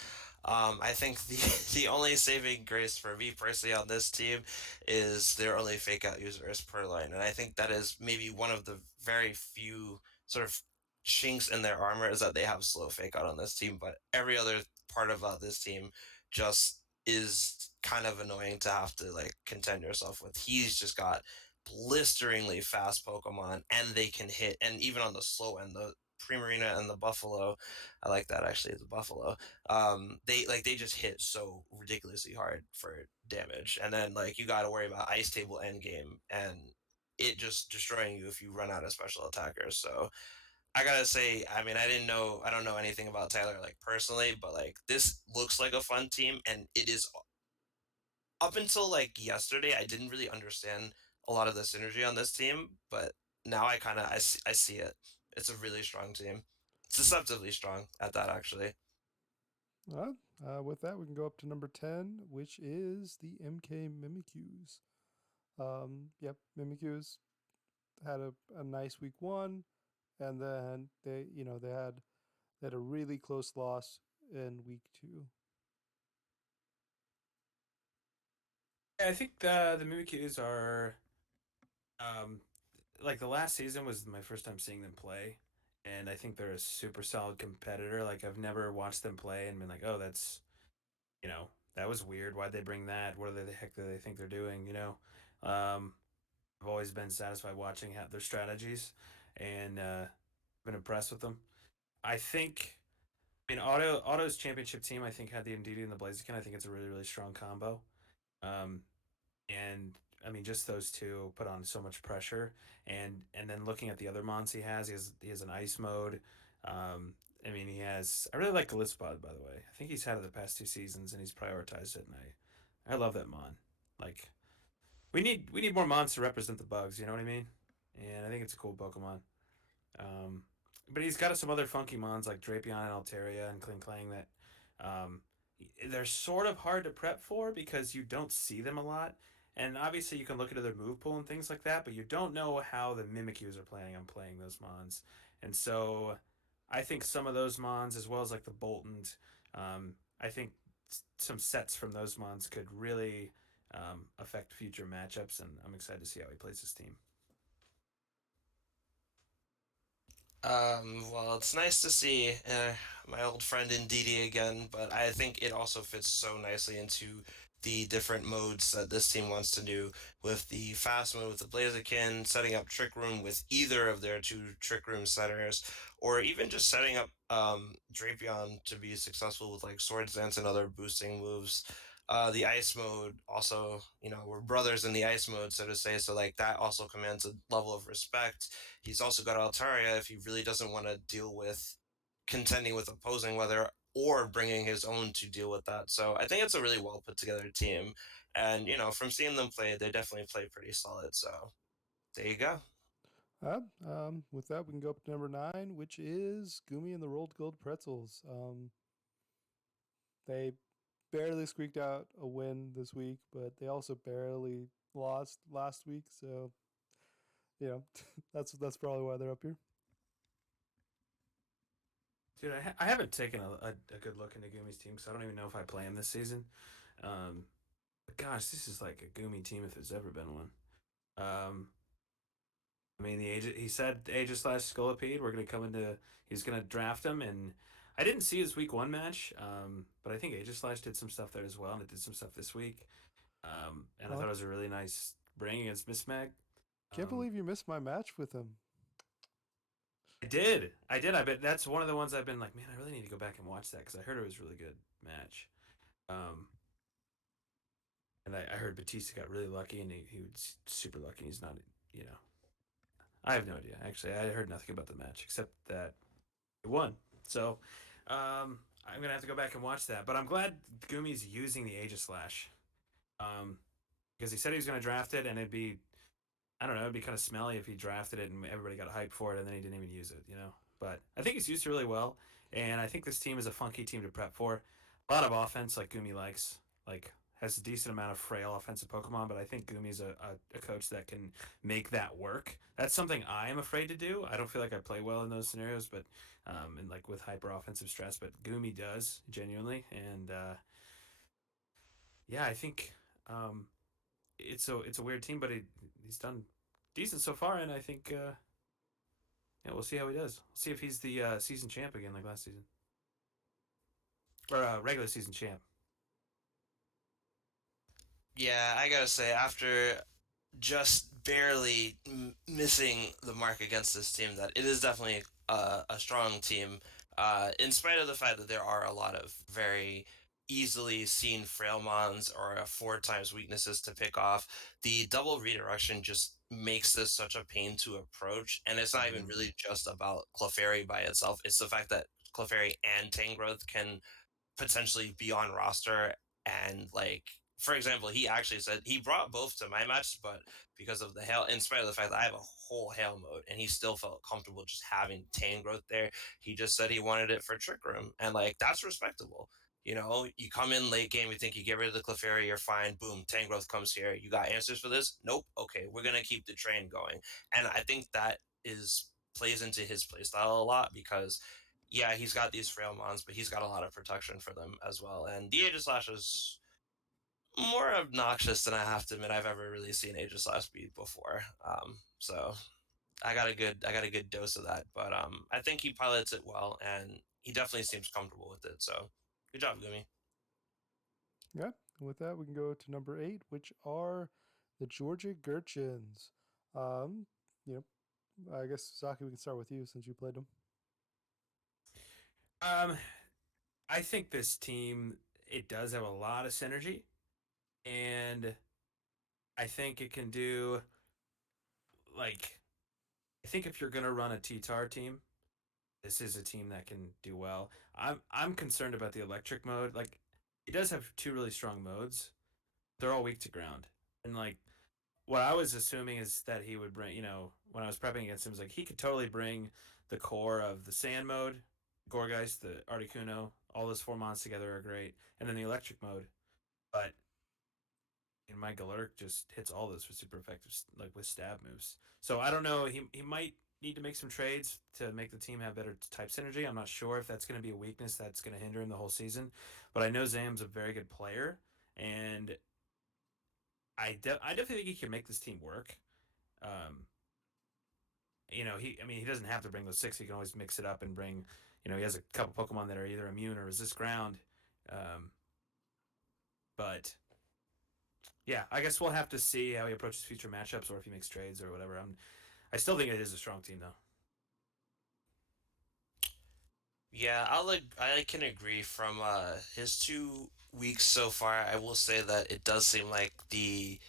I think the the only saving grace for me personally on this team is their only fake out users per line, and I think that is maybe one of the very few sort of chinks in their armor is that they have slow fake out on this team, but every other part about this team just is kind of annoying to have to like contend yourself with. He's just got blisteringly fast Pokemon, and they can hit, and even on the slow end, the Primarina and the Buffalo, I like that actually, the Buffalo. They just hit so ridiculously hard for damage, and then like you got to worry about Ice Table Endgame and it just destroying you if you run out of special attackers. So I gotta say, I mean, I don't know anything about Tyler like personally, but like this looks like a fun team, and it is. Up until like yesterday, I didn't really understand a lot of the synergy on this team, but now I see it. It's a really strong team, it's deceptively strong at that actually. With that, we can go up to number 10, which is the MK Mimikyus. Yep, Mimikyus had a nice week one, and then they had a really close loss in week two. I think the Mimikyus are um, like the last season was my first time seeing them play, and I think they're a super solid competitor. Like I've never watched them play and been like, oh, that's you know that was weird. Why'd they bring that? What the heck do they think they're doing? I've always been satisfied watching their strategies, and been impressed with them. I think. I mean, Otto's championship team, I think, had the Indeedee and the Blaziken. I think it's a really, really strong combo. Um, and I mean, just those two put on so much pressure. And then looking at the other mons he has an ice mode. Um, I mean, he has. I really like Holistipod, by the way. I think he's had it the past 2 seasons, and he's prioritized it. And I love that mon. Like we need more mons to represent the bugs. You know what I mean? And I think it's a cool Pokemon. Um, but he's got some other funky mons like Drapion and Altaria and Kling Klang that um, they're sort of hard to prep for because you don't see them a lot. And obviously, you can look at their move pool and things like that, but you don't know how the Mimikyus are planning on playing those mons. And so, I think some of those mons, as well as like the Bolton, I think some sets from those mons could really affect future matchups. And I'm excited to see how he plays his team. Well, it's nice to see my old friend Indeedee again, but I think it also fits so nicely into the different modes that this team wants to do with the fast mode with the Blaziken, setting up Trick Room with either of their two Trick Room setters, or even just setting up Drapion to be successful with like Swords Dance and other boosting moves. The ice mode also, we're brothers in the ice mode, so to say. So like that also commands a level of respect. He's also got Altaria if he really doesn't want to deal with contending with opposing weather or bringing his own to deal with that. So I think it's a really well put together team. And, from seeing them play, they definitely play pretty solid. So there you go. With that, we can go up to number 9, which is Gumi and the Rolled Gold Pretzels. They barely squeaked out a win this week, but they also barely lost last week. So, that's probably why they're up here. Dude, I haven't taken a good look into Gumi's team because I don't even know if I play him this season. But gosh, this is like a Gumi team if there's ever been one. Um, I mean, he said Aegis slash Scolipede. We're gonna come into. He's gonna draft him, and I didn't see his week 1 match, but I think Aegis slash did some stuff there as well, and it did some stuff this week. And I thought it was a really nice bring against Miss Mag. Can't believe you missed my match with him. I did. I bet that's one of the ones I've been like, man, I really need to go back and watch that because I heard it was a really good match. And I heard Batista got really lucky, and he was super lucky. He's not, you know, I have no idea. Actually, I heard nothing about the match except that he won. So I'm gonna have to go back and watch that. But I'm glad Gumi's using the Aegis Slash because he said he was gonna draft it, and it'd be, I don't know, it'd be kind of smelly if he drafted it and everybody got hyped for it and then he didn't even use it, But I think he's used it really well, and I think this team is a funky team to prep for. A lot of offense, like Gumi likes, like has a decent amount of frail offensive Pokemon, but I think Gumi's a coach that can make that work. That's something I am afraid to do. I don't feel like I play well in those scenarios, but and like with hyper offensive stress, but Gumi does genuinely, and yeah, I think it's a weird team, but he's done decent so far, and I think yeah, we'll see how he does. We'll see if he's the season champ again like last season, or regular season champ. Yeah, I gotta say, after just barely missing the mark against this team, that it is definitely a strong team, in spite of the fact that there are a lot of very easily seen frailmons or 4 times weaknesses to pick off. The double redirection just makes this such a pain to approach, and it's not even really just about Clefairy by itself. It's the fact that Clefairy and Tangrowth can potentially be on roster, and like, for example, he actually said he brought both to my match, but because of the hail, in spite of the fact that I have a whole hail mode, and he still felt comfortable just having Tangrowth there, he just said he wanted it for Trick Room, and like that's respectable. You come in late game, you think you get rid of the Clefairy, you're fine. Boom, Tangrowth comes here. You got answers for this? Nope. Okay, we're gonna keep the train going, and I think that is plays into his playstyle a lot because yeah, he's got these frail mons, but he's got a lot of protection for them as well. And the Aegislash is more obnoxious than I have to admit I've ever really seen Aegislash be before. So I got a good dose of that. But I think he pilots it well, and he definitely seems comfortable with it. So good job, Gumi. Yeah. With that, we can go to number 8, which are the Georgia Gurchins. Um, you I guess Saki, we can start with you since you played them. Um, I think this team, it does have a lot of synergy, and I think it can do, like, I think if you're gonna run a T-Tar team, this is a team that can do well. I'm concerned about the electric mode. Like, he does have 2 really strong modes. They're all weak to ground, and like what I was assuming is that he would bring, when I was prepping against him, was like he could totally bring the core of the sand mode, Gorgeist, the Articuno, all those 4 mons together are great, and then the electric mode. But my Galurk just hits all those for super effective, like with stab moves. So I don't know. He might need to make some trades to make the team have better type synergy. I'm not sure if that's going to be a weakness that's going to hinder him the whole season. But I know Zam's a very good player, and I definitely think he can make this team work. Um, he doesn't have to bring those 6. He can always mix it up and bring, he has a couple Pokemon that are either immune or resist ground. But yeah, I guess we'll have to see how he approaches future matchups or if he makes trades or whatever. I still think it is a strong team though. Yeah, I can agree from his 2 weeks so far, I will say that it does seem like the.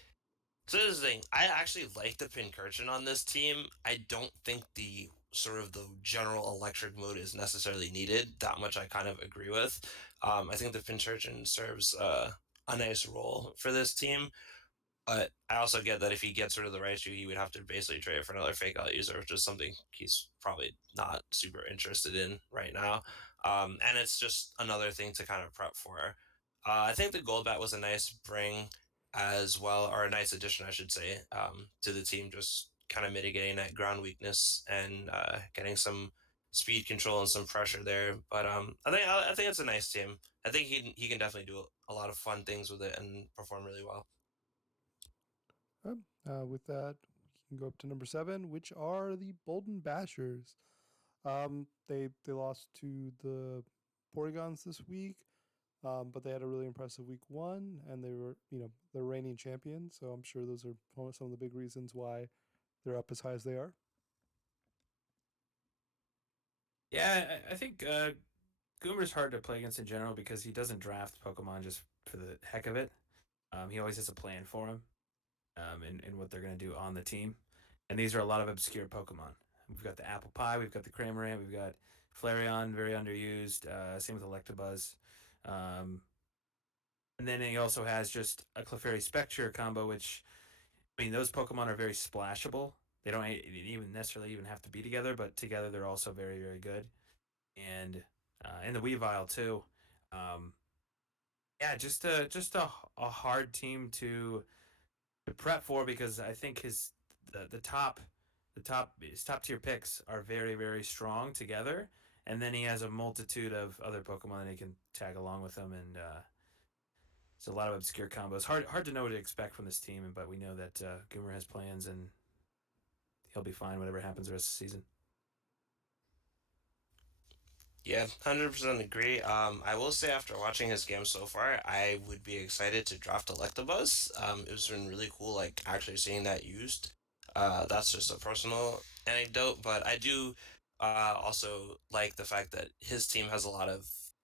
So this is the thing. I actually like the Pincurchin on this team. I don't think the sort of the general electric mode is necessarily needed. That much I kind of agree with. I think the Pincurchin serves a nice role for this team. But I also get that if he gets rid of the Raichu, he would have to basically trade it for another fake out user, which is something he's probably not super interested in right now. And it's just another thing to kind of prep for. I think the Goldbat was a nice bring as well, or a nice addition, I should say, to the team, just kind of mitigating that ground weakness and getting some speed control and some pressure there. But I think it's a nice team. I think he can definitely do a lot of fun things with it and perform really well. With that, we can go up to number 7, which are the Bolden Bashers. They lost to the Porygons this week, but they had a really impressive week 1, and they were the reigning champions. So I'm sure those are some of the big reasons why they're up as high as they are. Yeah, I think Goomer's hard to play against in general because he doesn't draft Pokemon just for the heck of it. He always has a plan for him, and what they're going to do on the team. And these are a lot of obscure Pokemon. We've got the Apple Pie, we've got the Cramorant, we've got Flareon, very underused. Same with Electabuzz. Um, and then he also has just a Clefairy Spectre combo, which, I mean, those Pokemon are very splashable. They don't even necessarily even have to be together, but together they're also very, very good. And the Weavile too. Um, yeah, just a hard team to prep for because I think the top his top tier picks are very, very strong together, and then he has a multitude of other Pokemon that he can tag along with them, and it's a lot of obscure combos. Hard to know what to expect from this team, but we know that Goomer has plans and he'll be fine whatever happens the rest of the season. Yeah, 100% agree. I will say after watching his game so far, I would be excited to draft Electabuzz. It's been really cool, like actually seeing that used. That's just a personal anecdote, but I do also like the fact that his team has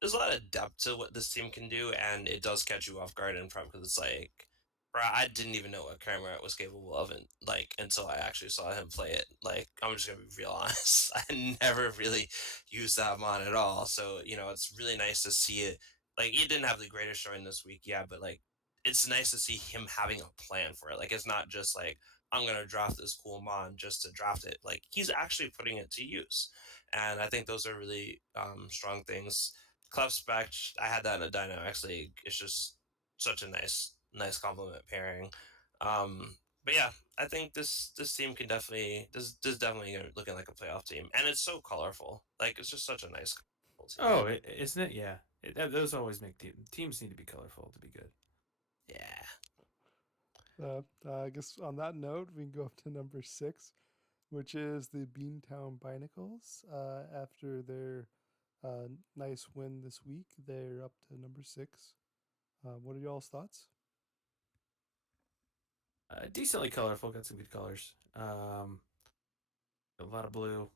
there's a lot of depth to what this team can do, and it does catch you off guard in prep because it's like, bro, I didn't even know what Cramorant was capable of, and like until I actually saw him play it. Like I'm just gonna be real honest, I never really used that mod at all. So it's really nice to see it. Like he didn't have the greatest showing this week, yeah, but like it's nice to see him having a plan for it. Like it's not just like I'm gonna draft this cool mod just to draft it. Like he's actually putting it to use, and I think those are really strong things. Club spec, I had that in a Dynamax league. It's just such a nice complement pairing. But yeah, I think this team can definitely this is definitely looking like a playoff team, and it's so colorful. Like it's just such a nice colorful team. Oh, isn't it? Yeah, those always make teams need to be colorful to be good. Yeah. I guess on that note, we can go up to number 6, which is the Beantown Binacles. After their nice win this week, they're up to number 6. What are y'all's thoughts? Decently colorful, got some good colors. A lot of blue,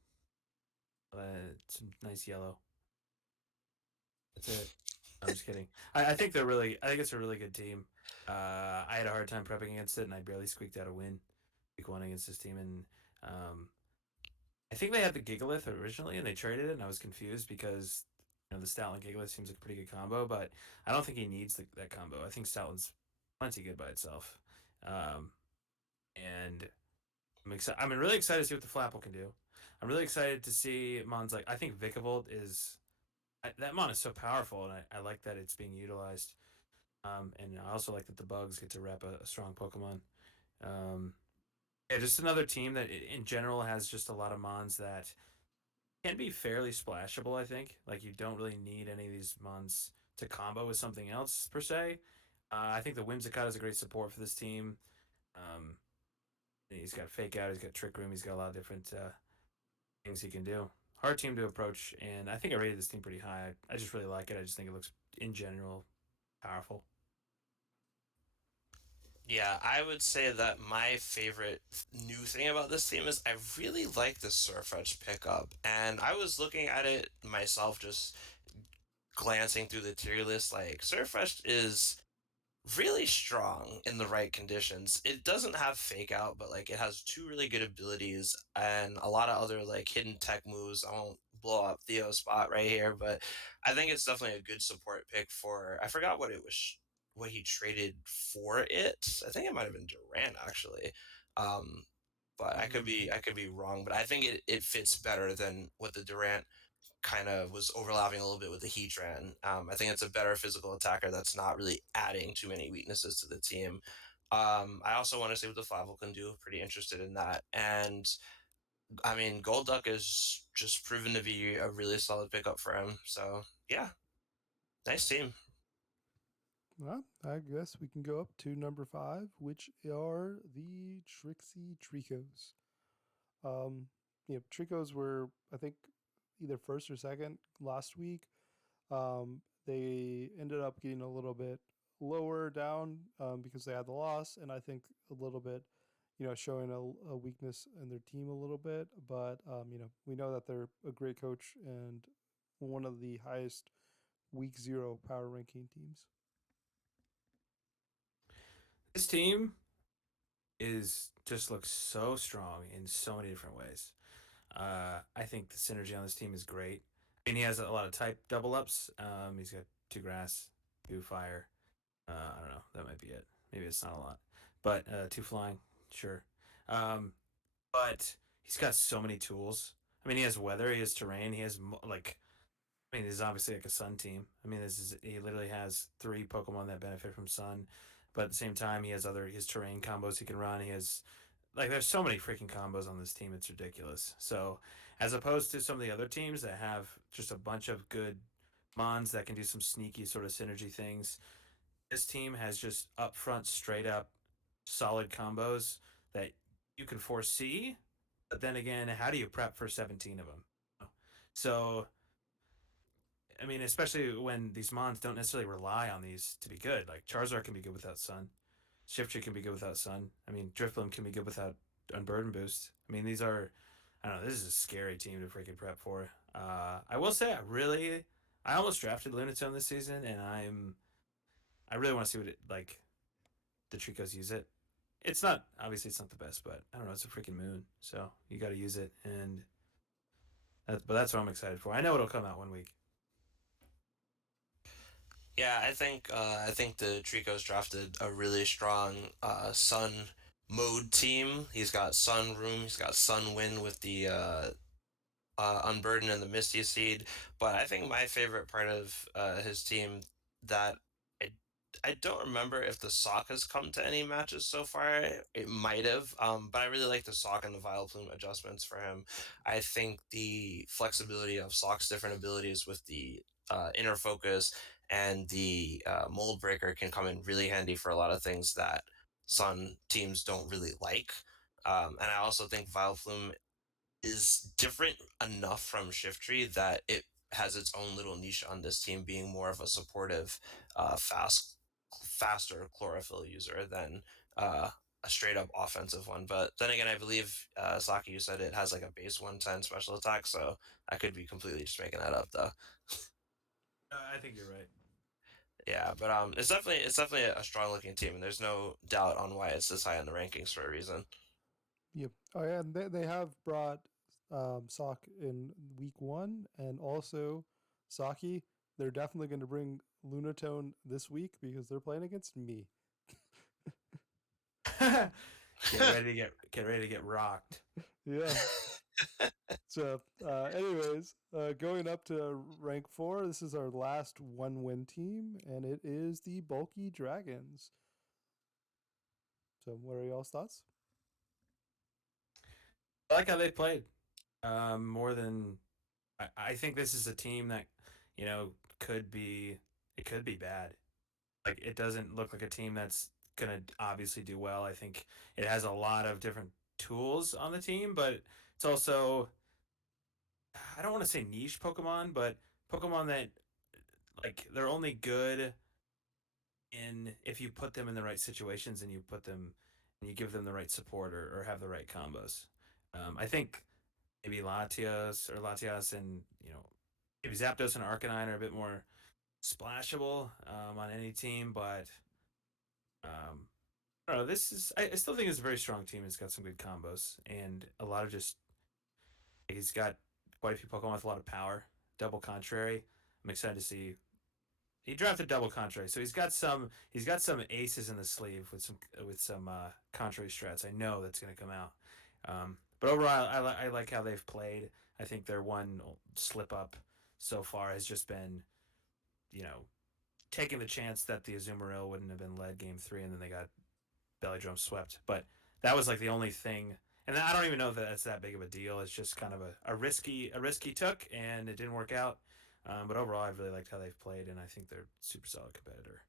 some nice yellow. That's it. I'm just kidding. I think they're really. I think it's a really good team. I had a hard time prepping against it, and I barely squeaked out a win week 1 against this team. And um, I think they had the Gigalith originally, and they traded it, and I was confused because the Stoutland Gigalith seems like a pretty good combo, but I don't think he needs that combo. I think Stoutland's plenty good by itself. Um, and I'm really excited to see what the Flapple can do. I'm really excited to see Mon's like. I think Vikavolt is that Mon is so powerful, and I like that it's being utilized. And I also like that the bugs get to rep a strong Pokemon. Um, yeah, just another team that in general has just a lot of Mons that can be fairly splashable. I think like you don't really need any of these Mons to combo with something else per se. I think the Whimsicott is a great support for this team. Um, he's got Fake Out, he's got Trick Room, he's got a lot of different things he can do. Hard team to approach, and I think I rated this team pretty high. I just really like it. I just think it looks, in general, powerful. Yeah, I would say that my favorite new thing about this team is I really like the Surfetch pickup, and I was looking at it myself just glancing through the tier list, like Surfresh is really strong in the right conditions. It doesn't have fake out, but like it has two really good abilities and a lot of other like hidden tech moves. I won't blow up Theo's spot right here, but I think it's definitely a good support pick for. I forgot what it was, what he traded for it. I think it might have been Durant actually. Um, but I could be wrong. But I think it fits better than what the Durant kind of was overlapping a little bit with the Heatran. I think it's a better physical attacker that's not really adding too many weaknesses to the team. I also want to see what the Flavel can do. Pretty interested in that. And I mean, Golduck is just proven to be a really solid pickup for him. So yeah, nice team. Well, I guess we can go up to number 5, which are the Trixie Tricos. Um, Tricos were, I think, either first or second last week. They ended up getting a little bit lower down because they had the loss, and I think a little bit, showing a weakness in their team a little bit. But we know that they're a great coach and one of the highest week 0 power ranking teams. This team is just looks so strong in so many different ways. I think the synergy on this team is great. I mean, he has a lot of type double ups. He's got 2 grass, 2 fire. I don't know. That might be it. Maybe it's not a lot, but 2 flying, sure. Um, but he's got so many tools. I mean, he has weather, he has terrain, he has like. I mean, this is obviously like a sun team. I mean, he literally has 3 Pokemon that benefit from sun, but at the same time, he has his terrain combos he can run. He has like there's so many freaking combos on this team. It's ridiculous. So as opposed to some of the other teams that have just a bunch of good mons that can do some sneaky sort of synergy things, this team has just upfront, straight up, solid combos that you can foresee. But then again, how do you prep for 17 of them? So, I mean, especially when these mons don't necessarily rely on these to be good. Like Charizard can be good without Sun. Shiftry can be good without Sun. I mean, Drifblim can be good without Unburden Boost. I mean, these are, I don't know, this is a scary team to freaking prep for. I will say, I almost drafted Lunatone this season, and I really want to see what like the Tricos use it. It's not obviously it's not the best, but I don't know. It's a freaking moon, so you got to use it, and but that's what I'm excited for. I know it'll come out one week. Yeah, I think the Trico's drafted a really strong Sun mode team. He's got Sun Room, he's got Sun Wind with the Unburden and the Misty Seed. But I think my favorite part of his team that I, I don't remember if the Sock has come to any matches so far. It might have, but I really like the Sock and the Vileplume adjustments for him. I think the flexibility of Sock's different abilities with the inner focus and the mold breaker can come in really handy for a lot of things that Sun teams don't really like. And I also think Vileplume is different enough from Shiftry that it has its own little niche on this team, being more of a supportive, faster chlorophyll user than a straight up offensive one. But then again, I believe Saki, you said it has like a base 110 special attack, so I could be completely just making that up though. I think you're right. Yeah, but it's definitely a strong looking team, and there's no doubt on why it's this high in the rankings for a reason. Yep. Oh yeah, and they have brought Sock in week 1, and also Saki. They're definitely going to bring Lunatone this week because they're playing against me. Get ready to get rocked. Yeah. So, anyways, going up to rank 4, this is our last 1-win team, and it is the Bulky Dragons. So, what are y'all's thoughts? I like how they played. More than I think this is a team that you know could be it could be bad. Like it doesn't look like a team that's gonna obviously do well. I think it has a lot of different tools on the team, but it's also I don't want to say niche Pokemon, but Pokemon that like they're only good in if you put them in the right situations and you put them and you give them the right support or have the right combos. I think maybe Latias and maybe Zapdos and Arcanine are a bit more splashable on any team, but I don't know. This is I still think it's a very strong team. It's got some good combos and a lot of just. He's got quite a few Pokemon with a lot of power. Double Contrary. I'm excited to see. He drafted Double Contrary, so he's got some aces in the sleeve with some Contrary strats. I know that's going to come out. But overall, I like how they've played. I think their one slip up so far has just been, you know, taking the chance that the Azumarill wouldn't have been led game three, and then they got belly drum swept. But that was like the only thing, and I don't even know that that's that big of a deal. It's just kind of a risk he took, and it didn't work out. But overall, I really liked how they've played, and I think they're super solid competitor.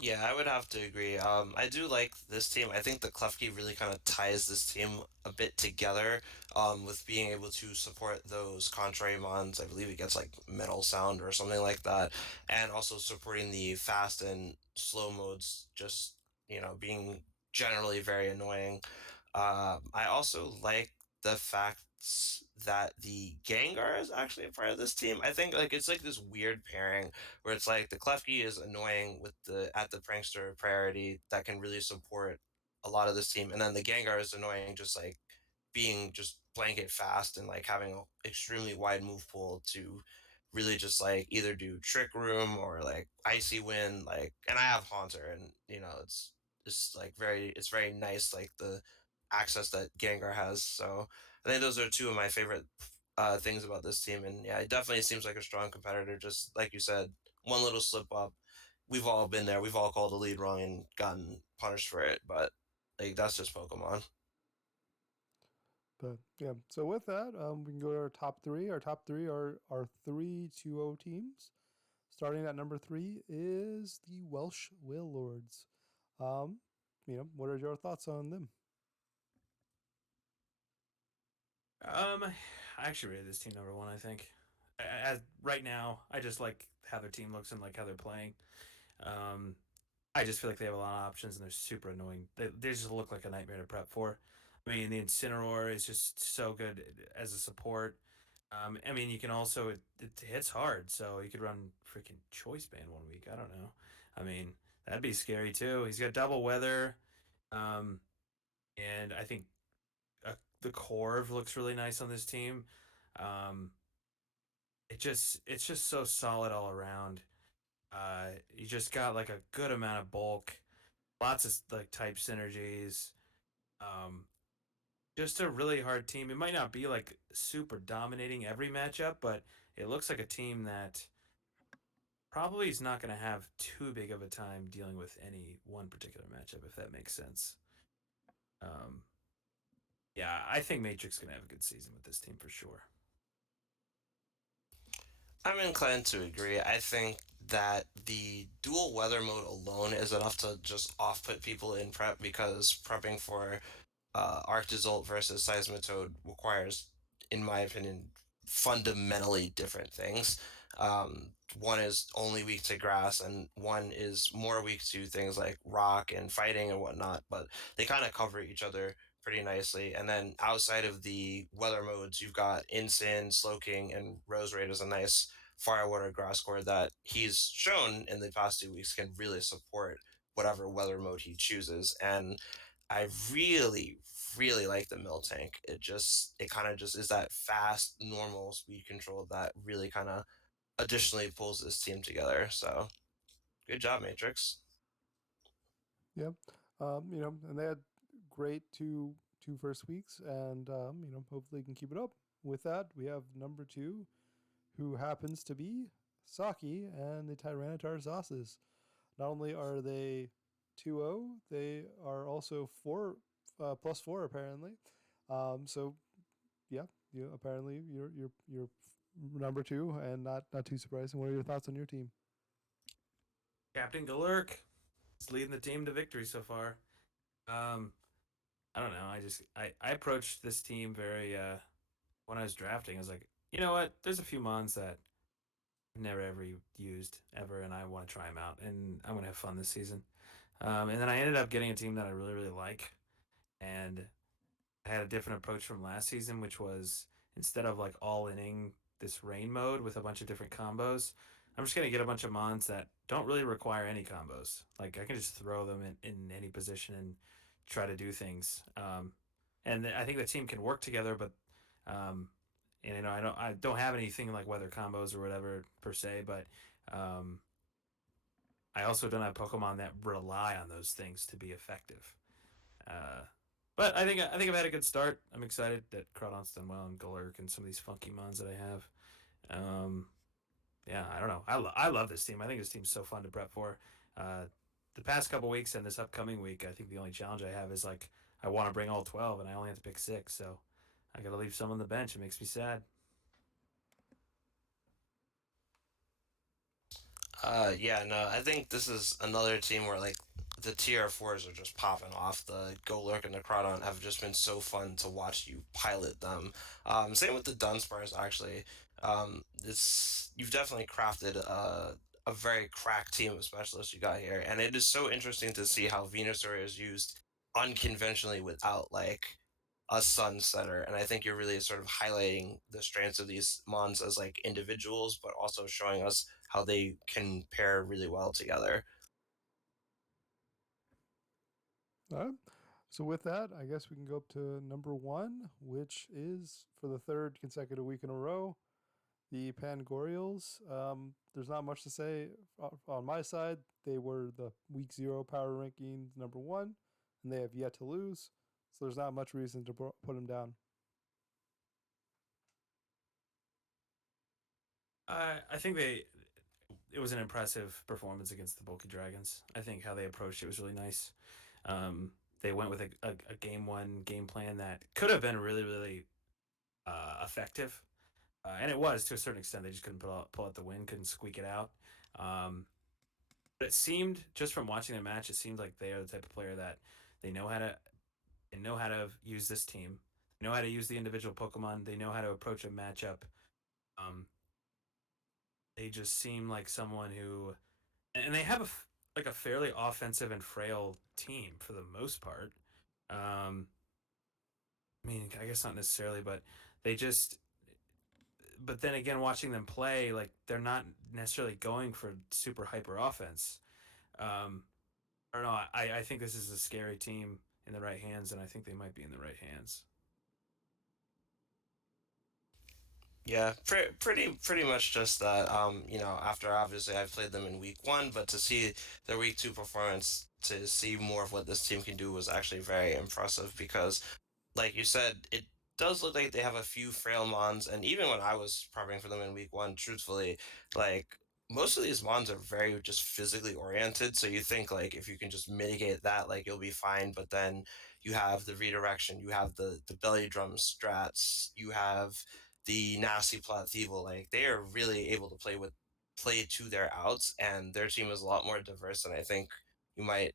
Yeah, I would have to agree. I do like this team. I think the Klefki really kind of ties this team a bit together, with being able to support those contrary mons. I believe it gets like metal sound or something like that, and also supporting the fast and slow modes, just being generally very annoying. I also like the fact that the Gengar is actually a part of this team. I think like it's like this weird pairing where it's like the Klefki is annoying with the at the prankster priority that can really support a lot of this team, and then the Gengar is annoying just like being just blanket fast and like having an extremely wide move pool to really just like either do trick room or like icy wind like, and I have Haunter, and it's like it's very nice like the access that Gengar has. So I think those are two of my favorite things about this team. And yeah, it definitely seems like a strong competitor. Just like you said, one little slip up, we've all been there. We've all called a lead wrong and gotten punished for it. But like that's just Pokemon. But yeah, so with that, we can go to our top three. Our top three are our 3-2-0 teams. Starting at number 3 is the Welsh Wailords. Um, what are your thoughts on them? I actually rated this team number one. I think, as right now, I just like how their team looks and like how they're playing. Um, I just feel like they have a lot of options and they're super annoying. They just look like a nightmare to prep for. I mean, the Incineroar is just so good as a support. I mean, you can also it hits hard, so you could run freaking Choice Band one week. I don't know. I mean, that'd be scary too. He's got double weather, um, and I think the Corv looks really nice on this team. Um, it's just so solid all around. You just got like a good amount of bulk, lots of like type synergies. Um, just a really hard team. It might not be like super dominating every matchup, but it looks like a team that probably is not going to have too big of a time dealing with any one particular matchup, if that makes sense. Um, yeah, I think Matrix going to have a good season with this team for sure. I'm inclined to agree. I think that the dual weather mode alone is enough to just off put people in prep, because prepping for Arctozolt versus Seismitoad requires, in my opinion, fundamentally different things. One is only weak to grass, and one is more weak to things like rock and fighting and whatnot. But they kind of cover each other pretty nicely. And then outside of the weather modes, you've got Incin, Slowking, and Roserade as a nice firewater grass core that he's shown in the past 2 weeks can really support whatever weather mode he chooses. And I really, really like the mill tank. It kind of just is that fast, normal speed control that really kind of additionally pulls this team together. So good job, Matrix. Yeah, and they had great two first weeks, and hopefully can keep it up. With that, we have number 2, who happens to be Saki and the Tyranitar sauces. Not only are they 2-0, they are also 4 +4 apparently. So yeah, apparently you're number 2, and not too surprising. What are your thoughts on your team? Captain Galurk is leading the team to victory so far. Um, I don't know. I approached this team very when I was drafting. I was like, you know what? There's a few mons that I've never ever used ever, and I want to try them out, and I'm gonna have fun this season. And then I ended up getting a team that I really really like, and I had a different approach from last season, which was instead of like all inning this rain mode with a bunch of different combos. I'm just gonna get a bunch of mons that don't really require any combos. Like I can just throw them in any position and try to do things. And I think the team can work together, but um, and I don't have anything like weather combos or whatever per se, but um, I also don't have Pokemon that rely on those things to be effective. Uh, but I think I've had a good start. I'm excited that Crawdon's done well and Galurk and some of these funky mons that I have. Um, yeah, I don't know. I love this team. I think this team's so fun to prep for. Uh, the past couple weeks and this upcoming week, I think the only challenge I have is like I want to bring all 12 and I only have to pick 6, so I got to leave some on the bench. It makes me sad. Yeah, no, I think this is another team where like the TR4s are just popping off. The Golurk and the Crawdon have just been so fun to watch you pilot them. Same with the Dunsparce actually. It's you've definitely crafted a very cracked team of specialists you got here, and it is so interesting to see how Venusaur is used unconventionally without like a sunsetter, and I think you're really sort of highlighting the strengths of these mons as like individuals, but also showing us how they can pair really well together. All right. So with that, I guess we can go up to number one, which is for the third consecutive week in a row, the Pangorials. There's not much to say on my side. They were the week zero power rankings number one, and they have yet to lose. So there's not much reason to put them down. I think it was an impressive performance against the Bulky Dragons. I think how they approached it was really nice. They went with a game one game plan that could have been really, really effective. And it was to a certain extent. They just couldn't pull out the win, couldn't squeak it out. Um, but it seemed, just from watching the match, it seemed like they are the type of player that they know how to use this team. They know how to use the individual Pokemon. They know how to approach a matchup. Um, they just seem like someone who, and they have like a fairly offensive and frail team for the most part. Um, I mean, I guess not necessarily, but they just. But then again, watching them play, like they're not necessarily going for super hyper offense. Um, I don't know. I think this is a scary team in the right hands, and I think they might be in the right hands. Yeah, pretty much just that. After obviously I've played them in week one, but to see their week two performance, to see more of what this team can do was actually very impressive because like you said, it does look like they have a few frail mons, and even when I was prepping for them in week one, truthfully, like most of these mons are very just physically oriented. So you think like if you can just mitigate that, like you'll be fine. But then you have the redirection, you have the belly drum strats, you have the nasty plot thievel. Like they are really able to play to their outs, and their team is a lot more diverse than I think you might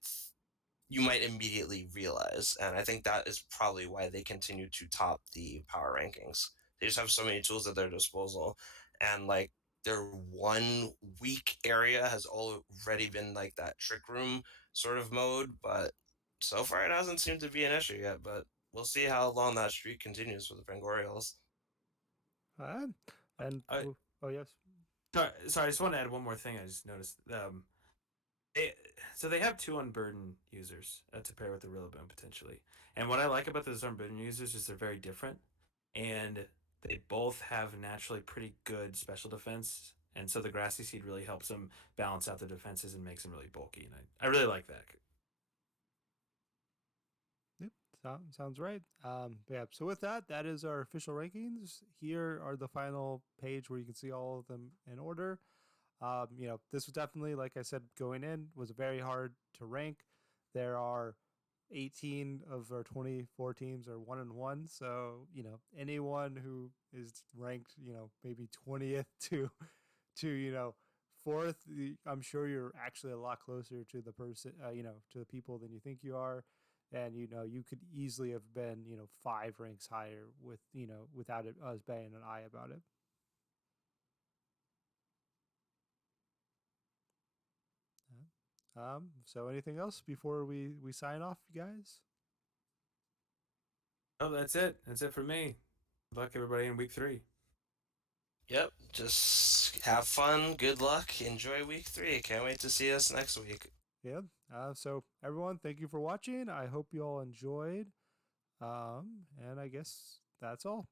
you might immediately realize. And I think that is probably why they continue to top the power rankings. They just have so many tools at their disposal. And like their one weak area has already been like that trick room sort of mode, but so far it hasn't seemed to be an issue yet. But we'll see how long that streak continues for the Pangorials. All right. And Uh, oh yes. sorry, I just want to add one more thing. I just noticed. They, so they have two Unburden users to pair with the Rillaboom potentially. And what I like about those Unburden users is they're very different, and they both have naturally pretty good special defense. And so the Grassy Seed really helps them balance out the defenses and makes them really bulky. And I really like that. Yep, sounds right. Yeah. So with that, that is our official rankings. Here are the final page where you can see all of them in order. This was definitely, like I said, going in was very hard to rank. There are 18 of our 24 teams are 1-1. So, anyone who is ranked, maybe 20th to fourth, I'm sure you're actually a lot closer to the person, to the people than you think you are. And, you could easily have been, 5 ranks higher without us batting an eye about it. So anything else before we sign off, you guys? Oh, that's it. That's it for me. Good luck, everybody, in week 3. Yep, just have fun, good luck, enjoy week 3. Can't wait to see us next week. Yeah. So everyone, thank you for watching. I hope you all enjoyed. And I guess that's all.